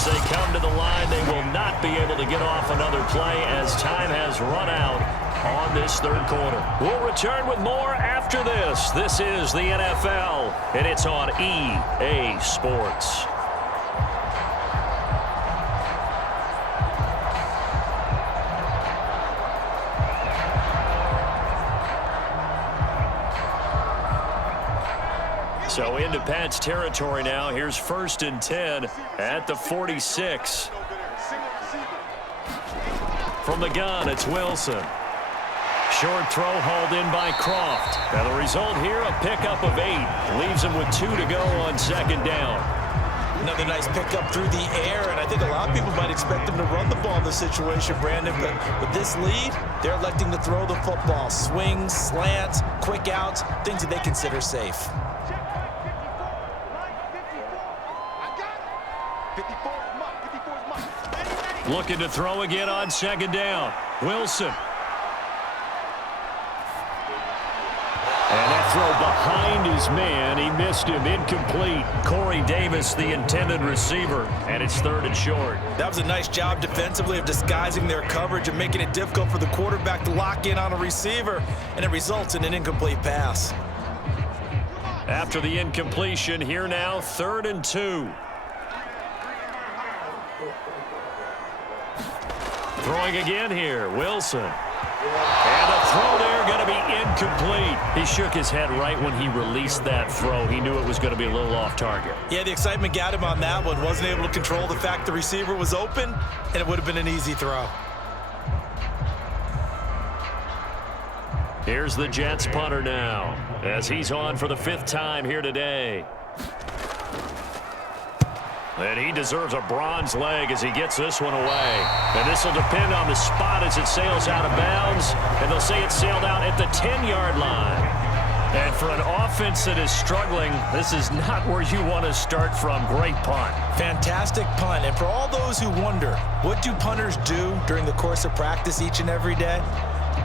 As they come to the line, they will not be able to get off another play as time has run out on this third quarter. We'll return with more after this. This is the NFL, and it's on EA Sports. So into Pat's territory now. Here's 1st and 10 at the 46. From the gun, it's Wilson. Short throw hauled in by Croft. Now the result here, a pickup of 8. Leaves him with 2 to go on 2nd down. Another nice pickup through the air, and I think a lot of people might expect them to run the ball in this situation, Brandon, but with this lead, they're electing to throw the football. Swings, slants, quick outs, things that they consider safe. Looking to throw again on 2nd down. Wilson. And that throw behind his man. He missed him. Incomplete. Corey Davis, the intended receiver. And it's 3rd and short. That was a nice job defensively of disguising their coverage and making it difficult for the quarterback to lock in on a receiver. And it results in an incomplete pass. After the incompletion, here now, 3rd and 2. Throwing again here, Wilson. And the throw there going to be incomplete. He shook his head right when he released that throw. He knew it was going to be a little off target. Yeah, the excitement got him on that one. Wasn't able to control the fact the receiver was open, and it would have been an easy throw. Here's the Jets punter now, as he's on for the 5th time here today. And he deserves a bronze leg as he gets this one away. And this will depend on the spot as it sails out of bounds. And they'll say it sailed out at the 10-yard line. And for an offense that is struggling, this is not where you want to start from. Great punt. Fantastic punt. And for all those who wonder, what do punters do during the course of practice each and every day?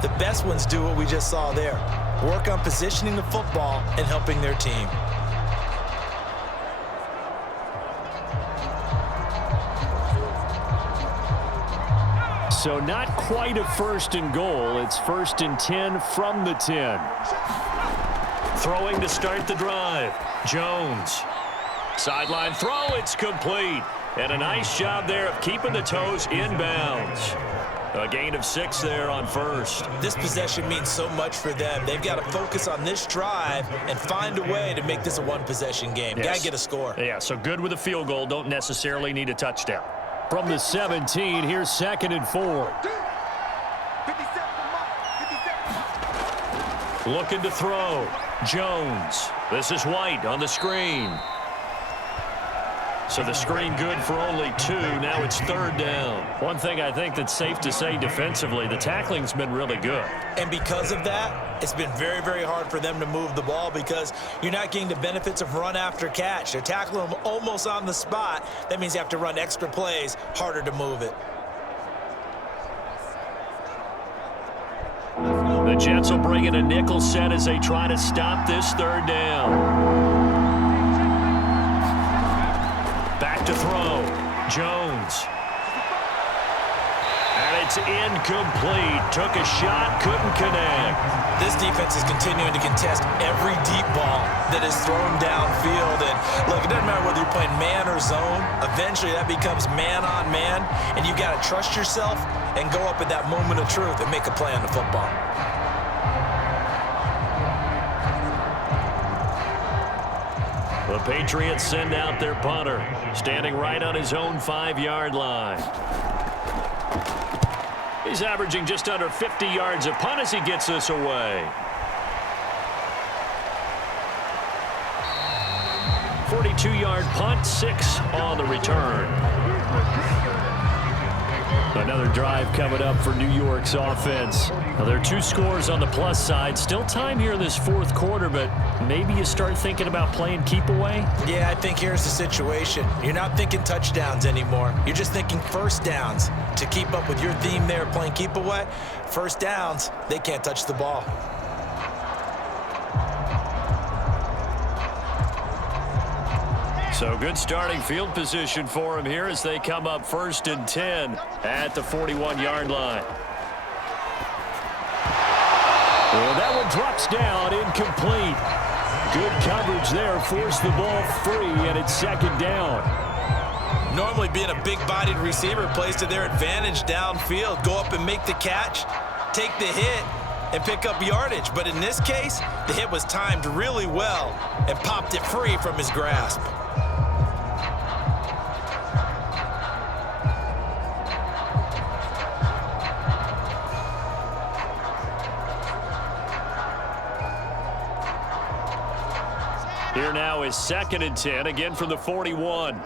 The best ones do what we just saw there. Work on positioning the football and helping their team. So not quite a 1st and goal. It's 1st and 10 from the 10. Throwing to start the drive. Jones. Sideline throw. It's complete. And a nice job there of keeping the toes inbounds. A gain of 6 there on 1st. This possession means so much for them. They've got to focus on this drive and find a way to make this a one-possession game. Yes. Got to get a score. Yeah, so good with a field goal. Don't necessarily need a touchdown. From the 17, here's 2nd and 4. Looking to throw. Jones. This is White on the screen. So the screen good for only 2. Now it's 3rd down. One thing I think that's safe to say defensively, the tackling's been really good. And because of that, it's been very, very hard for them to move the ball because you're not getting the benefits of run after catch. They're tackling them almost on the spot. That means you have to run extra plays, harder to move it. The Jets will bring in a nickel set as they try to stop this 3rd down. Back to throw. Jones. And it's incomplete. Took a shot, couldn't connect. This defense is continuing to contest every deep ball that is thrown downfield. And look, it doesn't matter whether you're playing man or zone. Eventually that becomes man on man. And you got to trust yourself and go up at that moment of truth and make a play on the football. The Patriots send out their punter, standing right on his own 5-yard line. He's averaging just under 50 yards a punt as he gets this away. 42-yard punt, 6 on the return. Another drive coming up for New York's offense. Now, there are 2 scores on the plus side. Still time here in this 4th quarter, but maybe you start thinking about playing keep away? Yeah, I think here's the situation. You're not thinking touchdowns anymore. You're just thinking 1st downs. To keep up with your theme there, playing keep away, 1st downs, they can't touch the ball. So good starting field position for him here as they come up 1st and 10 at the 41-yard line. And that one drops down, incomplete. Good coverage there, forced the ball free, and it's second down. Normally being a big-bodied receiver plays to their advantage downfield. Go up and make the catch, take the hit, and pick up yardage. But in this case, the hit was timed really well and popped it free from his grasp. Here now is 2nd and 10, again from the 41.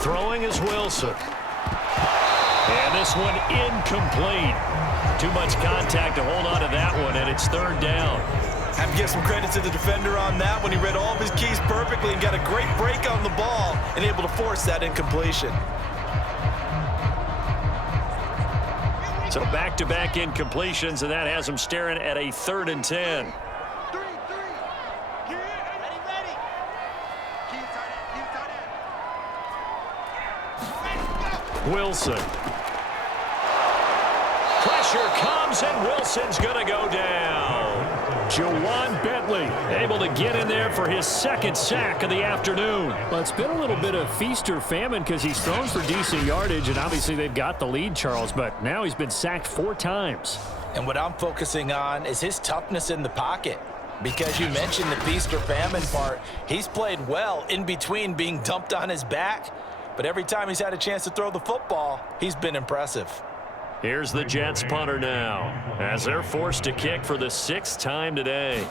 Throwing is Wilson. And this one incomplete. Too much contact to hold on to that one, and it's 3rd down. I have to give some credit to the defender on that when he read all of his keys perfectly and got a great break on the ball and able to force that incompletion. So back-to-back incompletions, and that has him staring at a 3rd and 10. Wilson. Pressure comes, and Wilson's going to go down. Jawan Bentley able to get in there for his 2nd sack of the afternoon. Well, it's been a little bit of feast or famine because he's thrown for decent yardage, and obviously they've got the lead, Charles, but now he's been sacked 4 times. And what I'm focusing on is his toughness in the pocket. Because you mentioned the feast or famine part, he's played well in between being dumped on his back. But every time he's had a chance to throw the football, he's been impressive. Here's the Jets punter now, as they're forced to kick for the 6th time today.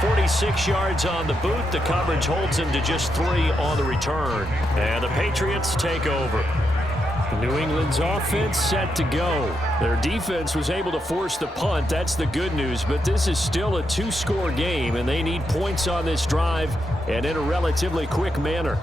"46 yards on the boot. The coverage holds him to just 3 on the return. And the Patriots take over. New England's offense set to go. Their defense was able to force the punt. That's the good news, but this is still a 2-score game, and they need points on this drive and in a relatively quick manner.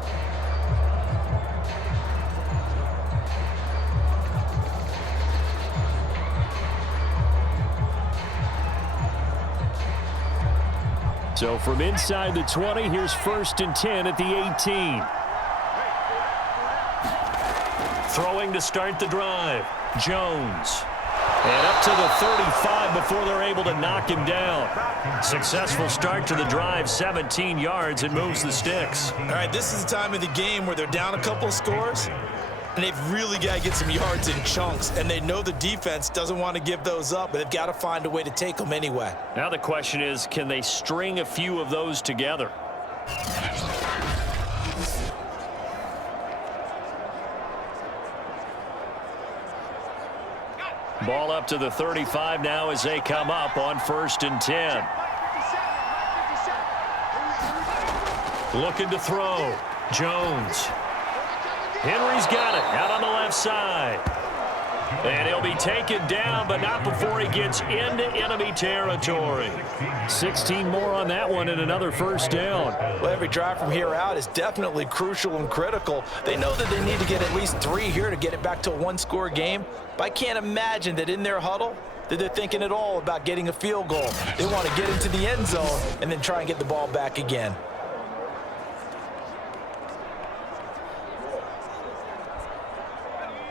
So from inside the 20, here's 1st and 10 at the 18. Throwing to start the drive, Jones. And up to the 35 before they're able to knock him down. Successful start to the drive, 17 yards, and moves the sticks. All right, this is the time of the game where they're down a couple of scores, and they've really got to get some yards in chunks, and they know the defense doesn't want to give those up, but they've got to find a way to take them anyway. Now the question is, can they string a few of those together? Ball up to the 35 now as they come up on 1st and 10. Looking to throw. Jones. Henry's got it out on the left side. And he'll be taken down, but not before he gets into enemy territory. 16 more on that one and another 1st down. Well, every drive from here out is definitely crucial and critical. They know that they need to get at least 3 here to get it back to a 1-score game. But I can't imagine that in their huddle that they're thinking at all about getting a field goal. They want to get into the end zone and then try and get the ball back again.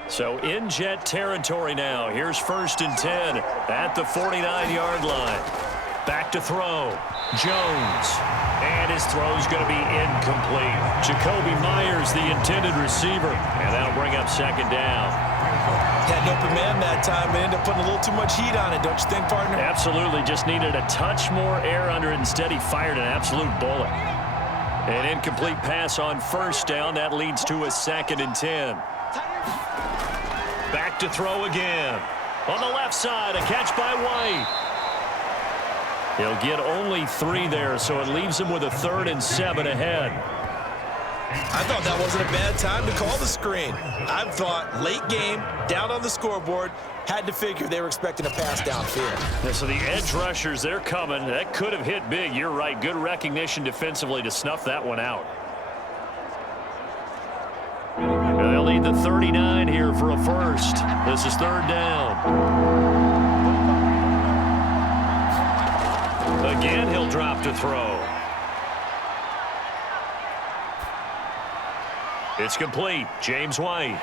So in Jet territory now. Here's 1st and 10 at the 49-yard line. Back to throw. Jones. And his throw's going to be incomplete. Jacoby Myers, the intended receiver. And that'll bring up 2nd down. Had an open man that time, but ended up putting a little too much heat on it, don't you think, partner? Absolutely. Just needed a touch more air under it. Instead, he fired an absolute bullet. An incomplete pass on 1st down. That leads to a 2nd and 10. Back to throw again. On the left side, a catch by White. He'll get only 3 there, so it leaves him with a 3rd and 7 ahead. I thought that wasn't a bad time to call the screen. I thought late game, down on the scoreboard, had to figure they were expecting a pass downfield. Yeah, so the edge rushers, they're coming. That could have hit big. You're right. Good recognition defensively to snuff that one out. They'll need the 39 here for a 1st. This is 3rd down. Again, he'll drop to throw. It's complete. James White.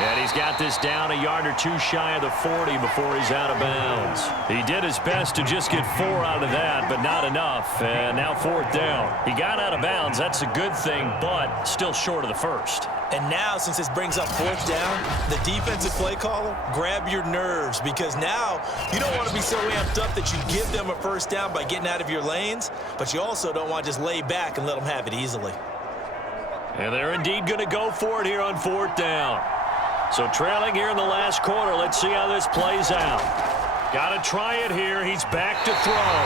And he's got this down a yard or two shy of the 40 before he's out of bounds. He did his best to just get 4 out of that, but not enough. And now 4th down. He got out of bounds. That's a good thing, but still short of the first. And now, since this brings up 4th down, the defensive play caller, grab your nerves, because now you don't want to be so amped up that you give them a 1st down by getting out of your lanes, but you also don't want to just lay back and let them have it easily. And they're indeed going to go for it here on 4th down. So trailing here in the last quarter. Let's see how this plays out. Got to try it here. He's back to throw.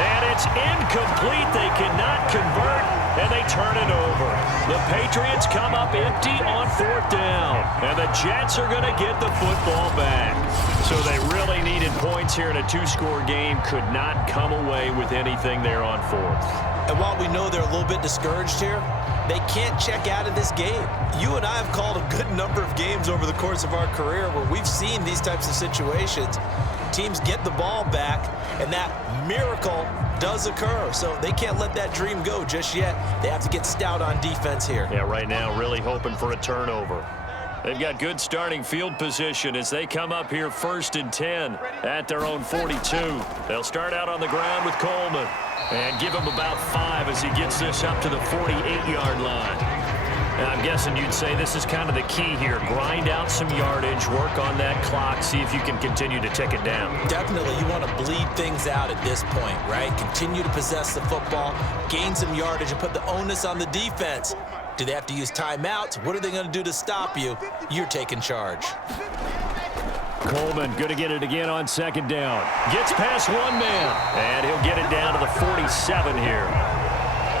And it's incomplete. They cannot convert, and they turn it over. The Patriots come up empty on 4th down. And the Jets are going to get the football back. So they really needed points here in a 2-score game. Could not come away with anything there on 4th. And while we know they're a little bit discouraged here, they can't check out of this game. You and I have called a good number of games over the course of our career where we've seen these types of situations. Teams get the ball back, and that miracle does occur. So they can't let that dream go just yet. They have to get stout on defense here. Yeah, right now really hoping for a turnover. They've got good starting field position as they come up here 1st and 10 at their own 42. They'll start out on the ground with Coleman and give him about 5 as he gets this up to the 48-yard line. And I'm guessing you'd say this is kind of the key here. Grind out some yardage, work on that clock, see if you can continue to tick it down. Definitely, you want to bleed things out at this point, right? Continue to possess the football, gain some yardage, and put the onus on the defense. Do they have to use timeouts? What are they going to do to stop you? You're taking charge. Coleman going to get it again on 2nd down. Gets past one man, and he'll get it down to the 47 here.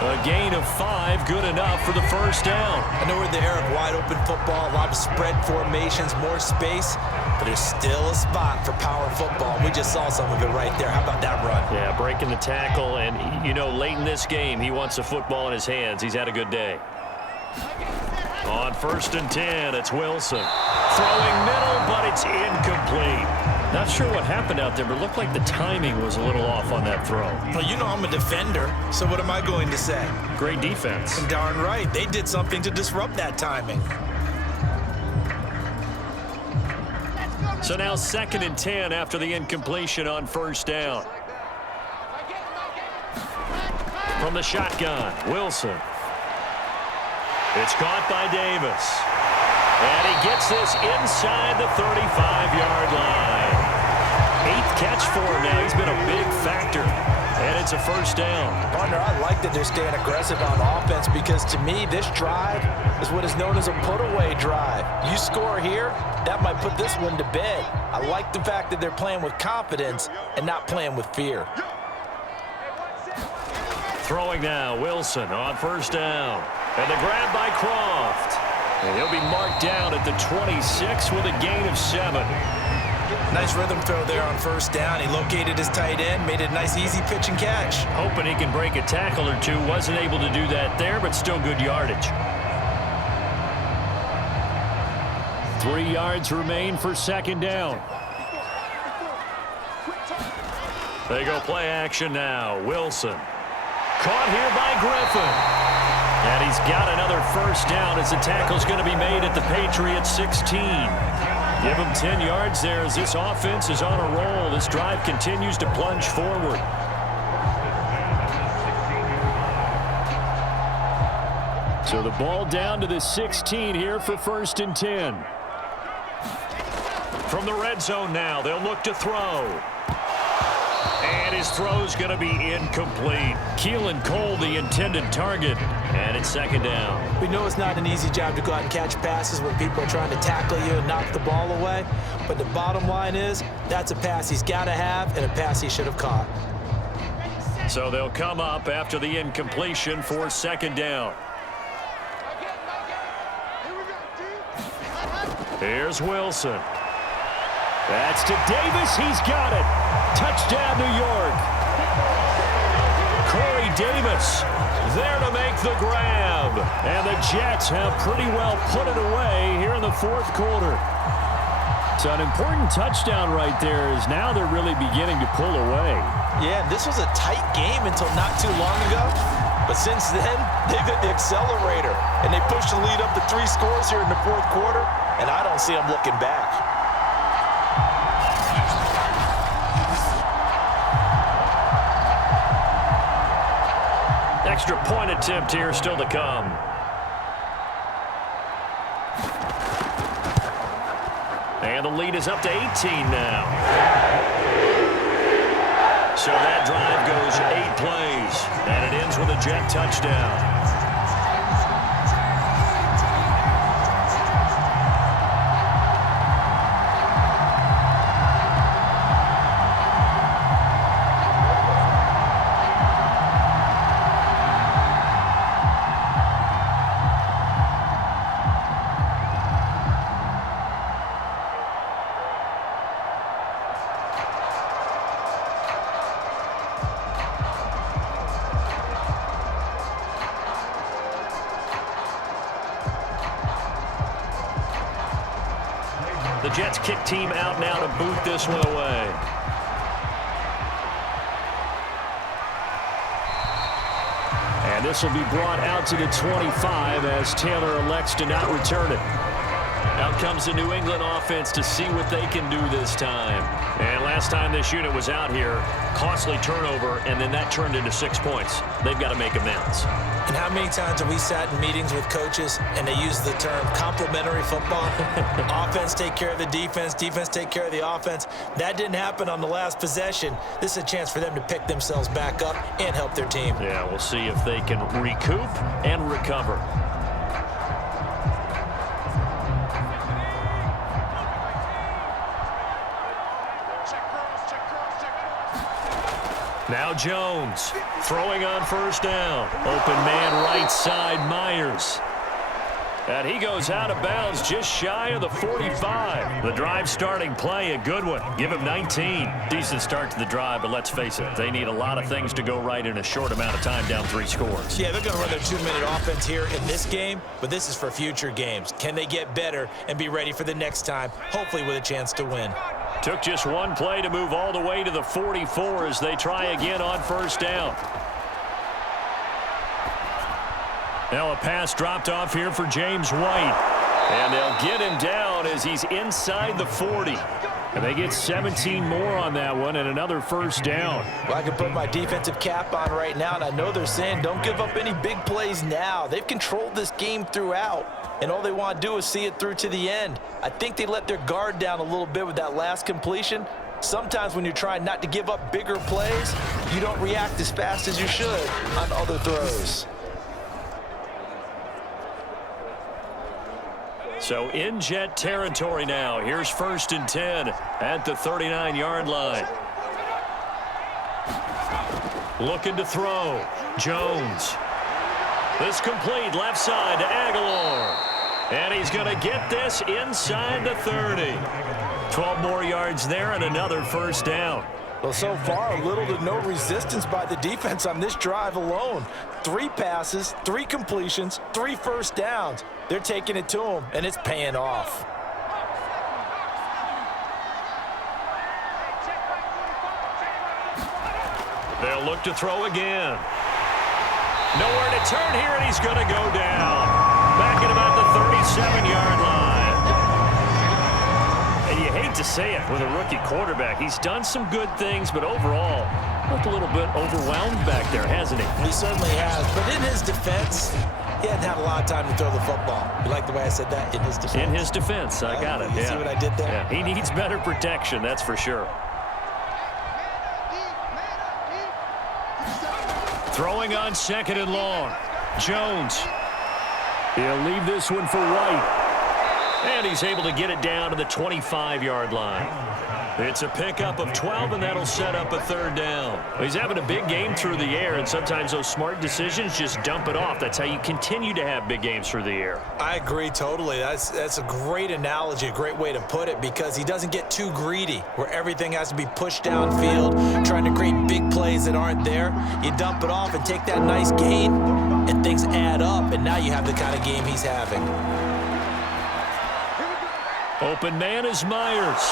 A gain of 5, good enough for the 1st down. I know we're in the era of wide-open football, a lot of spread formations, more space, but there's still a spot for power football. We just saw some of it right there. How about that run? Yeah, breaking the tackle, and, you know, late in this game, he wants the football in his hands. He's had a good day. On 1st and 10, it's Wilson. Throwing middle, but it's incomplete. Not sure what happened out there, but it looked like the timing was a little off on that throw. Well, you know I'm a defender, so what am I going to say? Great defense. And darn right, they did something to disrupt that timing. So now 2nd and 10 after the incompletion on 1st down. From the shotgun, Wilson. It's caught by Davis. And he gets this inside the 35-yard line. 8th catch for him now. He's been a big factor. And it's a 1st down. Partner, I like that they're staying aggressive on offense because to me, this drive is what is known as a put-away drive. You score here, that might put this one to bed. I like the fact that they're playing with confidence and not playing with fear. Throwing now, Wilson on 1st down. And the grab by Croft. And he'll be marked down at the 26 with a gain of 7. Nice rhythm throw there on 1st down. He located his tight end, made it a nice, easy pitch and catch. Hoping he can break a tackle or two. Wasn't able to do that there, but still good yardage. 3 yards remain for 2nd down. They go play action now. Wilson. Caught here by Griffin. And he's got another 1st down as the tackle's going to be made at the Patriots 16. Give him 10 yards there as this offense is on a roll. This drive continues to plunge forward. So the ball down to the 16 here for 1st and 10. From the red zone now, they'll look to throw. And his throw's going to be incomplete. Keelan Cole, the intended target. And it's 2nd down. We know it's not an easy job to go out and catch passes when people are trying to tackle you and knock the ball away. But the bottom line is, that's a pass he's got to have and a pass he should have caught. So they'll come up after the incompletion for 2nd down. Here's Wilson. That's to Davis. He's got it. Touchdown, New York. Corey Davis there to make the grab. And the Jets have pretty well put it away here in the 4th quarter. So an important touchdown right there is now they're really beginning to pull away. Yeah, this was a tight game until not too long ago. But since then, they've hit the accelerator, and they pushed the lead up to 3 scores here in the fourth quarter, and I don't see them looking back. Extra point attempt here still to come. And the lead is up to 18 now. So that drive goes 8 plays, and it ends with a Jet touchdown. The Jets kick team out now to boot this one away. And this will be brought out to the 25 as Taylor elects to not return it. Out comes the New England offense to see what they can do this time. And last time this unit was out here, costly turnover, and then that turned into 6 points. They've got to make amends. And how many times have we sat in meetings with coaches and they use the term complementary football? Offense take care of the defense, defense take care of the offense. That didn't happen on the last possession. This is a chance for them to pick themselves back up and help their team. Yeah, we'll see if they can recoup and recover. Now Jones throwing on first down. Open man right side, Myers. And he goes out of bounds just shy of the 45. The drive starting play, a good one. Give him 19. Decent start to the drive, but let's face it, they need a lot of things to go right in a short amount of time down 3 scores. Yeah, they're going to run their 2-minute offense here in this game, but this is for future games. Can they get better and be ready for the next time, hopefully with a chance to win? Took just one play to move all the way to the 44 as they try again on first down. Now a pass dropped off here for James White. And they'll get him down as he's inside the 40. And they get 17 more on that one and another first down. Well, I can put my defensive cap on right now, and I know they're saying don't give up any big plays now. They've controlled this game throughout, and all they want to do is see it through to the end. I think they let their guard down a little bit with that last completion. Sometimes when you're trying not to give up bigger plays, you don't react as fast as you should on other throws. So in Jet territory now. Here's 1st and 10 at the 39-yard line. Looking to throw. Jones. This complete left side to Aguilar. And he's going to get this inside the 30. 12 more yards there and another first down. Well, so far, little to no resistance by the defense on this drive alone. 3 passes, 3 completions, 3 first downs. They're taking it to them, and it's paying off. They'll look to throw again. Nowhere to turn here, and he's going to go down. Back at about the 37-yard line. And you hate to say it with a rookie quarterback. He's done some good things, but overall, looked a little bit overwhelmed back there, hasn't he? He certainly has, but in his defense, he hadn't had a lot of time to throw the football. You like the way I said that? In his defense. In his defense, I got it. You see what I did there? Yeah, he needs better protection, that's for sure. Throwing on 2nd and long. Jones. He'll leave this one for White. And he's able to get it down to the 25-yard line. It's a pickup of 12, and that'll set up a 3rd down. He's having a big game through the air, and sometimes those smart decisions just dump it off. That's how you continue to have big games through the air. I agree totally. That's a great analogy, a great way to put it, because he doesn't get too greedy where everything has to be pushed downfield, trying to create big plays that aren't there. You dump it off and take that nice gain, and things add up, and now you have the kind of game he's having. Open man is Myers.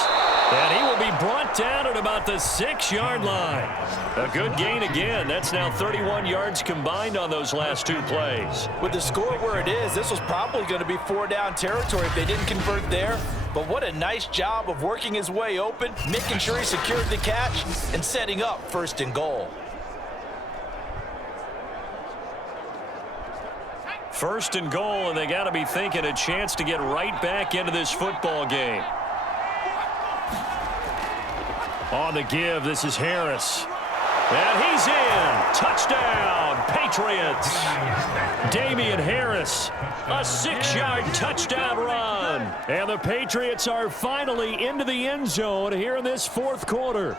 And he will be brought down at about the 6-yard line. A good gain again. That's now 31 yards combined on those last 2 plays. With the score where it is, this was probably going to be 4-down territory if they didn't convert there. But what a nice job of working his way open, making sure he secured the catch, and setting up 1st and goal. 1st and goal, and they got to be thinking a chance to get right back into this football game. On the give, this is Harris. And he's in. Touchdown, Patriots. Damian Harris, a 6-yard touchdown run. And the Patriots are finally into the end zone here in this 4th quarter.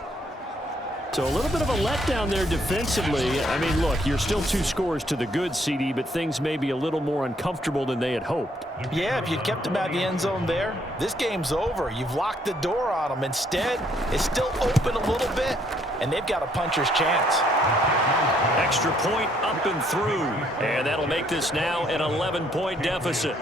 So a little bit of a letdown there defensively. I mean, look, you're still 2 scores to the good, CD, but things may be a little more uncomfortable than they had hoped. Yeah, if you kept him out of the end zone there, this game's over. You've locked the door on him. Instead, it's still open a little bit, and they've got a puncher's chance. Extra point up and through, and that'll make this now an 11-point deficit.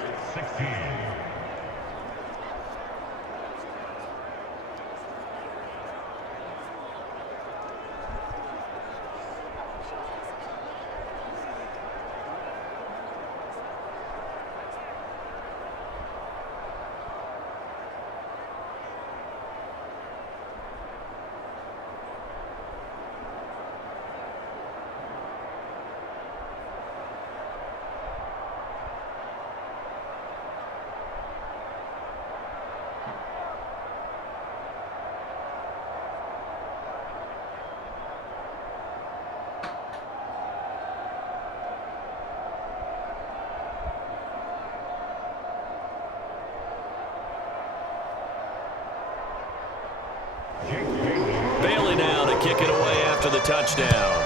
Bailey now to kick it away after the touchdown.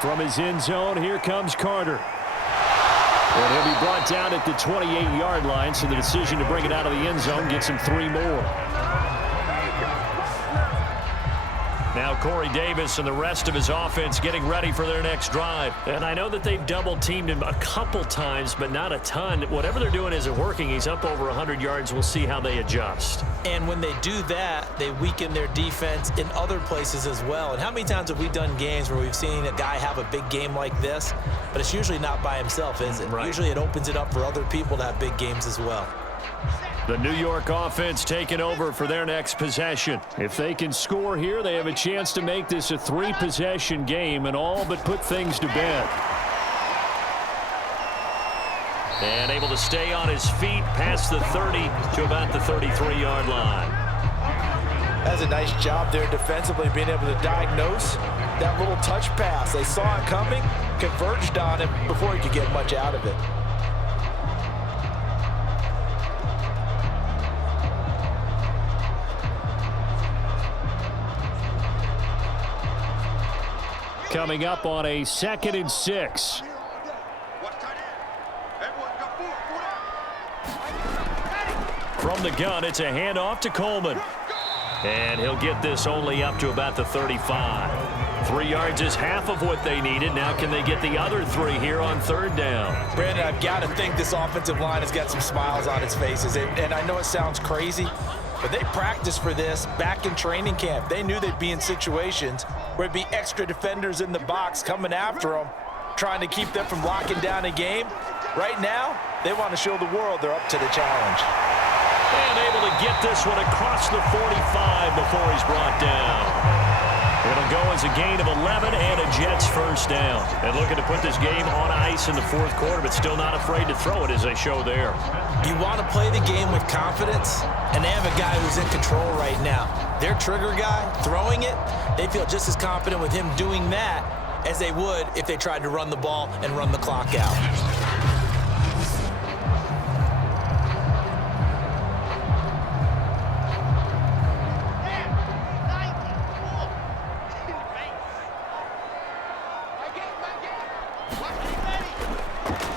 From his end zone, here comes Carter. And he'll be brought down at the 28-yard line, so the decision to bring it out of the end zone gets him 3 more. Now Corey Davis and the rest of his offense getting ready for their next drive. And I know that they've double-teamed him a couple times, but not a ton. Whatever they're doing isn't working. He's up over 100 yards. We'll see how they adjust. And when they do that, they weaken their defense in other places as well. And how many times have we done games where we've seen a guy have a big game like this, but it's usually not by himself, is it? Right. Usually it opens it up for other people to have big games as well. The New York offense taking over for their next possession. If they can score here, they have a chance to make this a 3-possession game and all but put things to bed. And able to stay on his feet past the 30 to about the 33-yard line. That's a nice job there defensively, being able to diagnose that little touch pass. They saw it coming, converged on it before he could get much out of it. Coming up on a 2nd and 6. From the gun, it's a handoff to Coleman. And he'll get this only up to about the 35. 3 yards is half of what they needed. Now can they get the other 3 here on 3rd down? Brandon, I've got to think this offensive line has got some smiles on its faces. And I know it sounds crazy, but they practiced for this back in training camp. They knew they'd be in situations where it'd be extra defenders in the box coming after them, trying to keep them from locking down a game. Right now, they want to show the world they're up to the challenge. And able to get this one across the 45 before he's brought down. It'll go as a gain of 11 and a Jets first down. And looking to put this game on ice in the 4th quarter, but still not afraid to throw it as they show there. You want to play the game with confidence, and they have a guy who's in control right now. Their trigger guy throwing it, they feel just as confident with him doing that as they would if they tried to run the ball and run the clock out.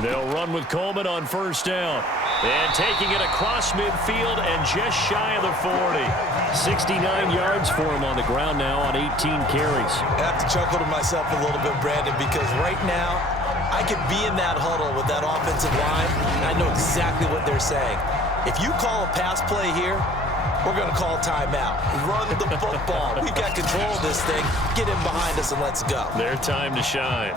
They'll run with Coleman on 1st down. And taking it across midfield and just shy of the 40. 69 yards for him on the ground now on 18 carries. I have to chuckle to myself a little bit, Brandon, because right now I could be in that huddle with that offensive line, and I know exactly what they're saying. If you call a pass play here, we're going to call timeout. Run the football. We've got control of this thing. Get in behind us and let's go. Their time to shine.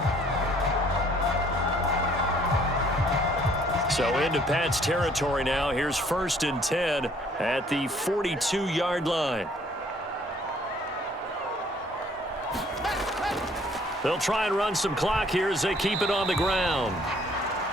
So into Pat's territory now. Here's 1st and 10 at the 42-yard line. They'll try and run some clock here as they keep it on the ground.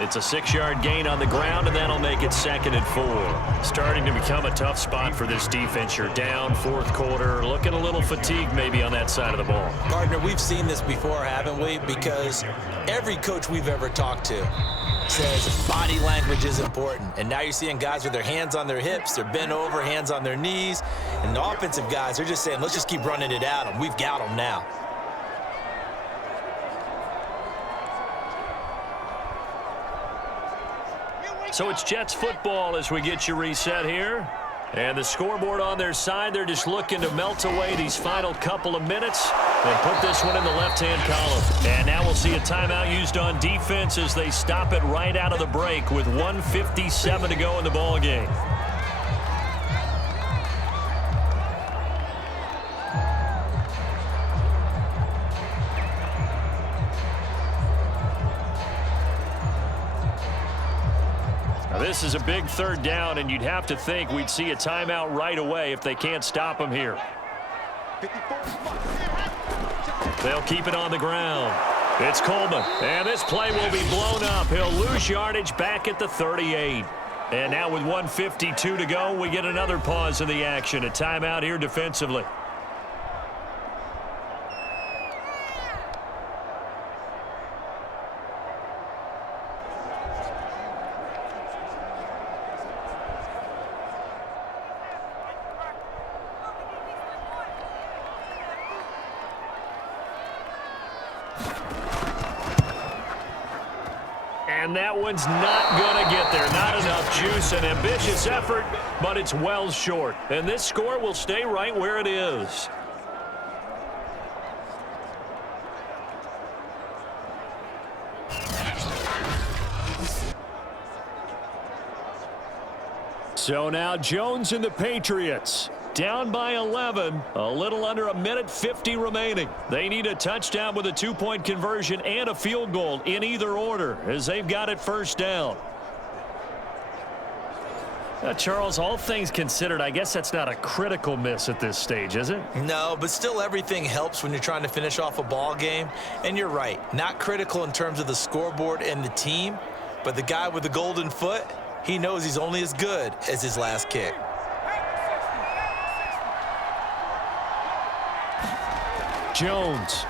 It's a 6-yard gain on the ground, and that'll make it 2nd and 4. Starting to become a tough spot for this defense. You're down 4th quarter, looking a little fatigued maybe on that side of the ball. Gardner, we've seen this before, haven't we? Because every coach we've ever talked to says body language is important. And now you're seeing guys with their hands on their hips, they're bent over, hands on their knees. And the offensive guys are just saying, let's just keep running it at them. We've got them now. So it's Jets football as we get you reset here. And the scoreboard on their side, they're just looking to melt away these final couple of minutes and put this one in the left-hand column. And now we'll see a timeout used on defense as they stop it right out of the break with 1:57 to go in the ball game. This is a big 3rd down, and you'd have to think we'd see a timeout right away if they can't stop him here. They'll keep it on the ground. It's Coleman, and this play will be blown up. He'll lose yardage back at the 38. And now with 1:52 to go, we get another pause in the action. A timeout here defensively. And that one's not going to get there. Not enough juice. An ambitious effort, but it's well short. And this score will stay right where it is. So now Jones and the Patriots down by 11, a little under 1:50 remaining. They need a touchdown with a 2-point conversion and a field goal in either order as they've got it 1st down. Charles, all things considered, I guess that's not a critical miss at this stage, is it? No, but still everything helps when you're trying to finish off a ball game. And you're right, not critical in terms of the scoreboard and the team, but the guy with the golden foot, he knows he's only as good as his last kick. Jones.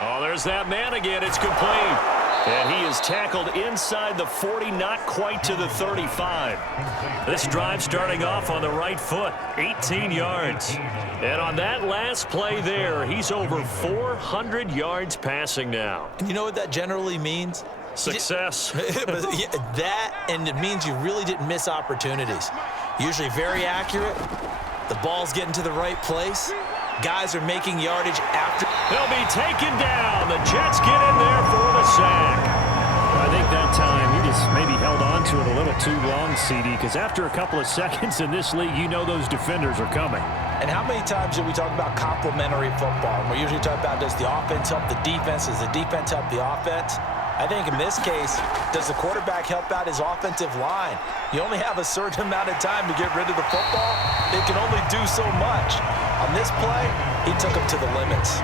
Oh, there's that man again. It's complete. And he is tackled inside the 40, not quite to the 35. This drive starting off on the right foot, 18 yards. And on that last play there, he's over 400 yards passing now. And you know what that generally means? Success. That, and it means you really didn't miss opportunities. Usually very accurate. The ball's getting to the right place. Guys are making yardage after. They'll be taken down. The Jets get in there for the sack. I think that time he just maybe held on to it a little too long, CD, because after a couple of seconds in this league, you know those defenders are coming. And how many times do we talk about complementary football? We usually talk about, does the offense help the defense? Does the defense help the offense? I think in this case, does the quarterback help out his offensive line? You only have a certain amount of time to get rid of the football. They can only do so much. On this play, he took him to the limits.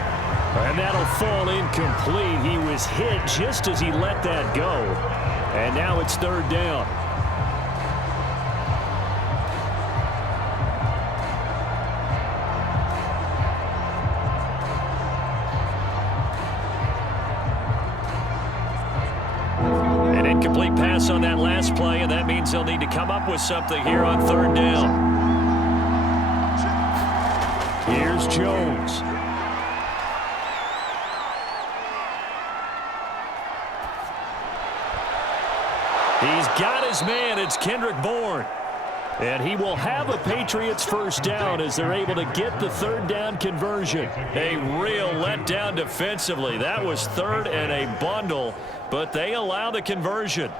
And that'll fall incomplete. He was hit just as he let that go. And now it's 3rd down. An incomplete pass on that last play, and that means they'll need to come up with something here on 3rd down. Here's Jones. He's got his man. It's Kendrick Bourne. And he will have a Patriots 1st down as they're able to get the 3rd down conversion. A real letdown defensively. That was 3rd and a bundle, but they allow the conversion.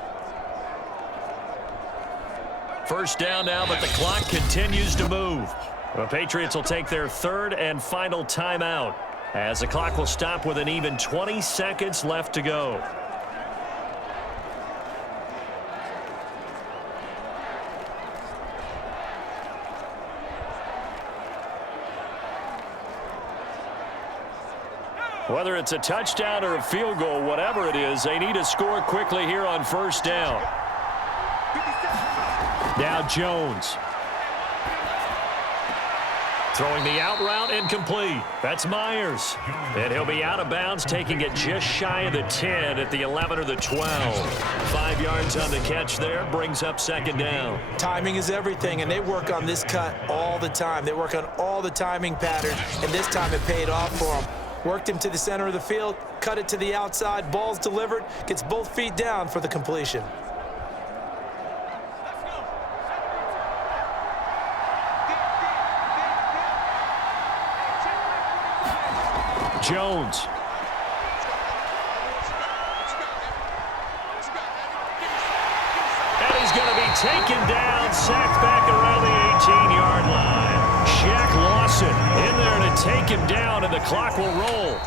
First down now, but the clock continues to move. The Patriots will take their third and final timeout as the clock will stop with an even 20 seconds left to go. Whether it's a touchdown or a field goal, whatever it is, they need to score quickly here on first down. Now Jones. Throwing the out route incomplete. That's Myers. And he'll be out of bounds, taking it just shy of the 10 at the 11 or the 12. 5 yards on the catch there, brings up second down. Timing is everything, and they work on this cut all the time. They work on all the timing patterns, and this time it paid off for them. Worked him to the center of the field, cut it to the outside, ball's delivered, gets both feet down for the completion. Jones. And he's going to be taken down, sacked back around the 18-yard line. Shaq Lawson in there to take him down, and the clock will roll.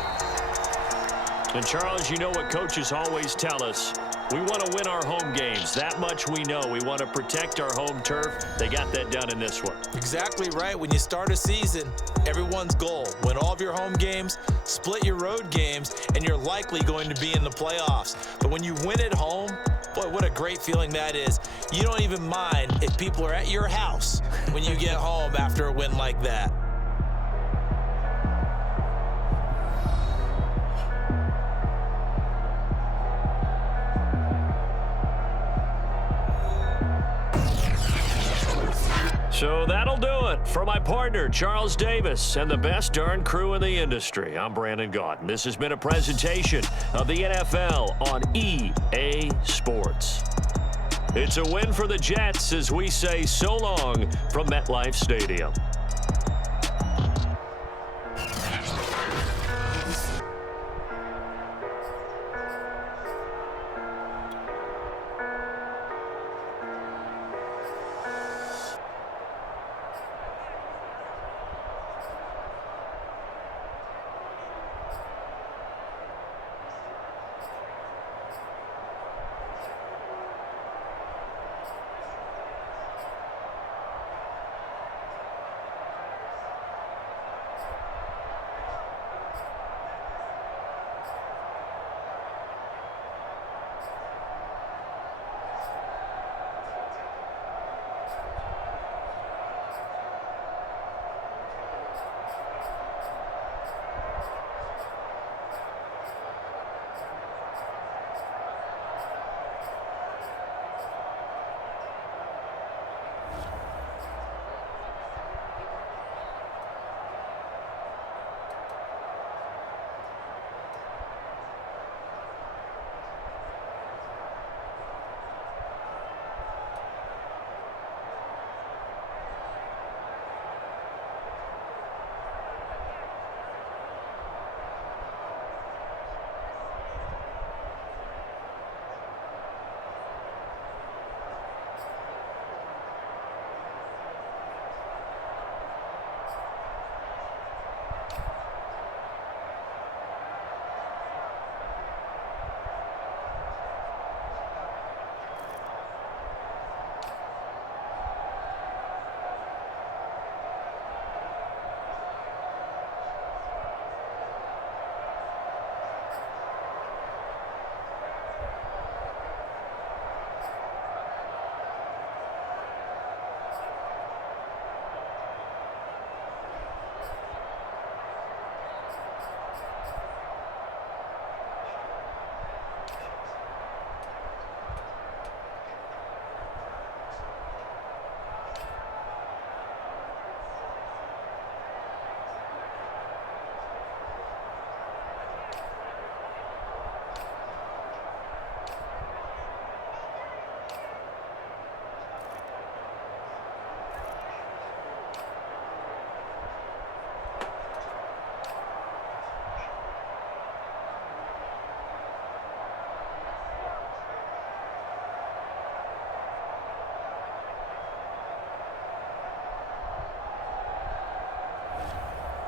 And, Charles, you know what coaches always tell us. We want to win our home games. That much we know. We want to protect our home turf. They got that done in this one. Exactly right. When you start a season, everyone's goal, win all of your home games, split your road games, and you're likely going to be in the playoffs. But when you win at home, boy, what a great feeling that is. You don't even mind if people are at your house when you get home after a win like that. So that'll do it for my partner, Charles Davis, and the best darn crew in the industry. I'm Brandon Gaudin. This has been a presentation of the NFL on EA Sports. It's a win for the Jets as we say so long from MetLife Stadium.